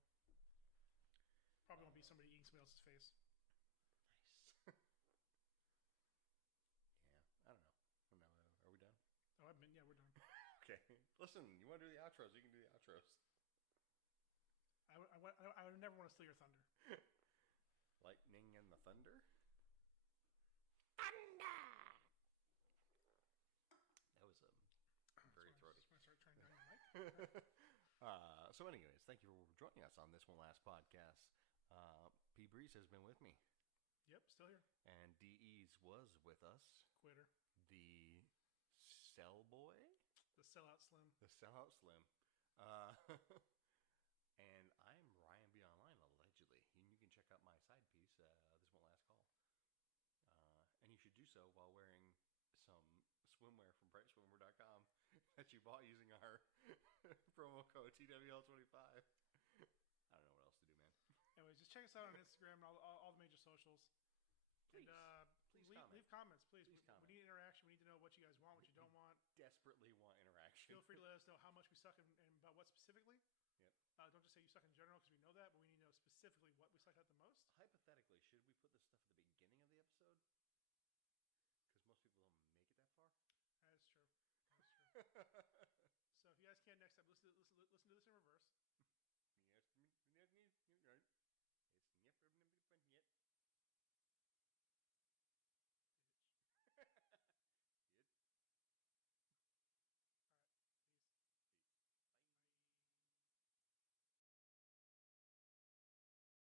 Probably won't be somebody eating somebody else's face. Nice. Yeah, I don't know. Are we done? Oh, we're done. Okay. Listen, you want to do the outros? You can do the outros. I would never want to steal your thunder. Lightning and the thunder? Thunder! That was very throaty. I'm going to start turning down your mic. So anyways, thank you for joining us on this one last podcast. P. Breeze has been with me. Yep, still here. And DE's was with us. Quitter. The Cell Boy? The Sellout Slim. The Sellout Slim. And I'm Ryan B. Online, allegedly. And you can check out my side piece, This Won't Last Call. And you should do so while wearing some swimwear from brightswimwear.com that you bought using our promo code TWL25. I don't know what else to do, man. Anyways, just check us out on Instagram and all the major socials. Please. And Please leave comments, please. Comment. We need interaction. We need to know what you guys want, what you don't want. Desperately want interaction. Feel free to let us know how much we suck and about what specifically. Yep. Don't just say you suck in general because we know that, but we need to know specifically what we suck at the most. Hypothetically, should we put this stuff at the beginning of the episode? Because most people don't make it that far. That is true.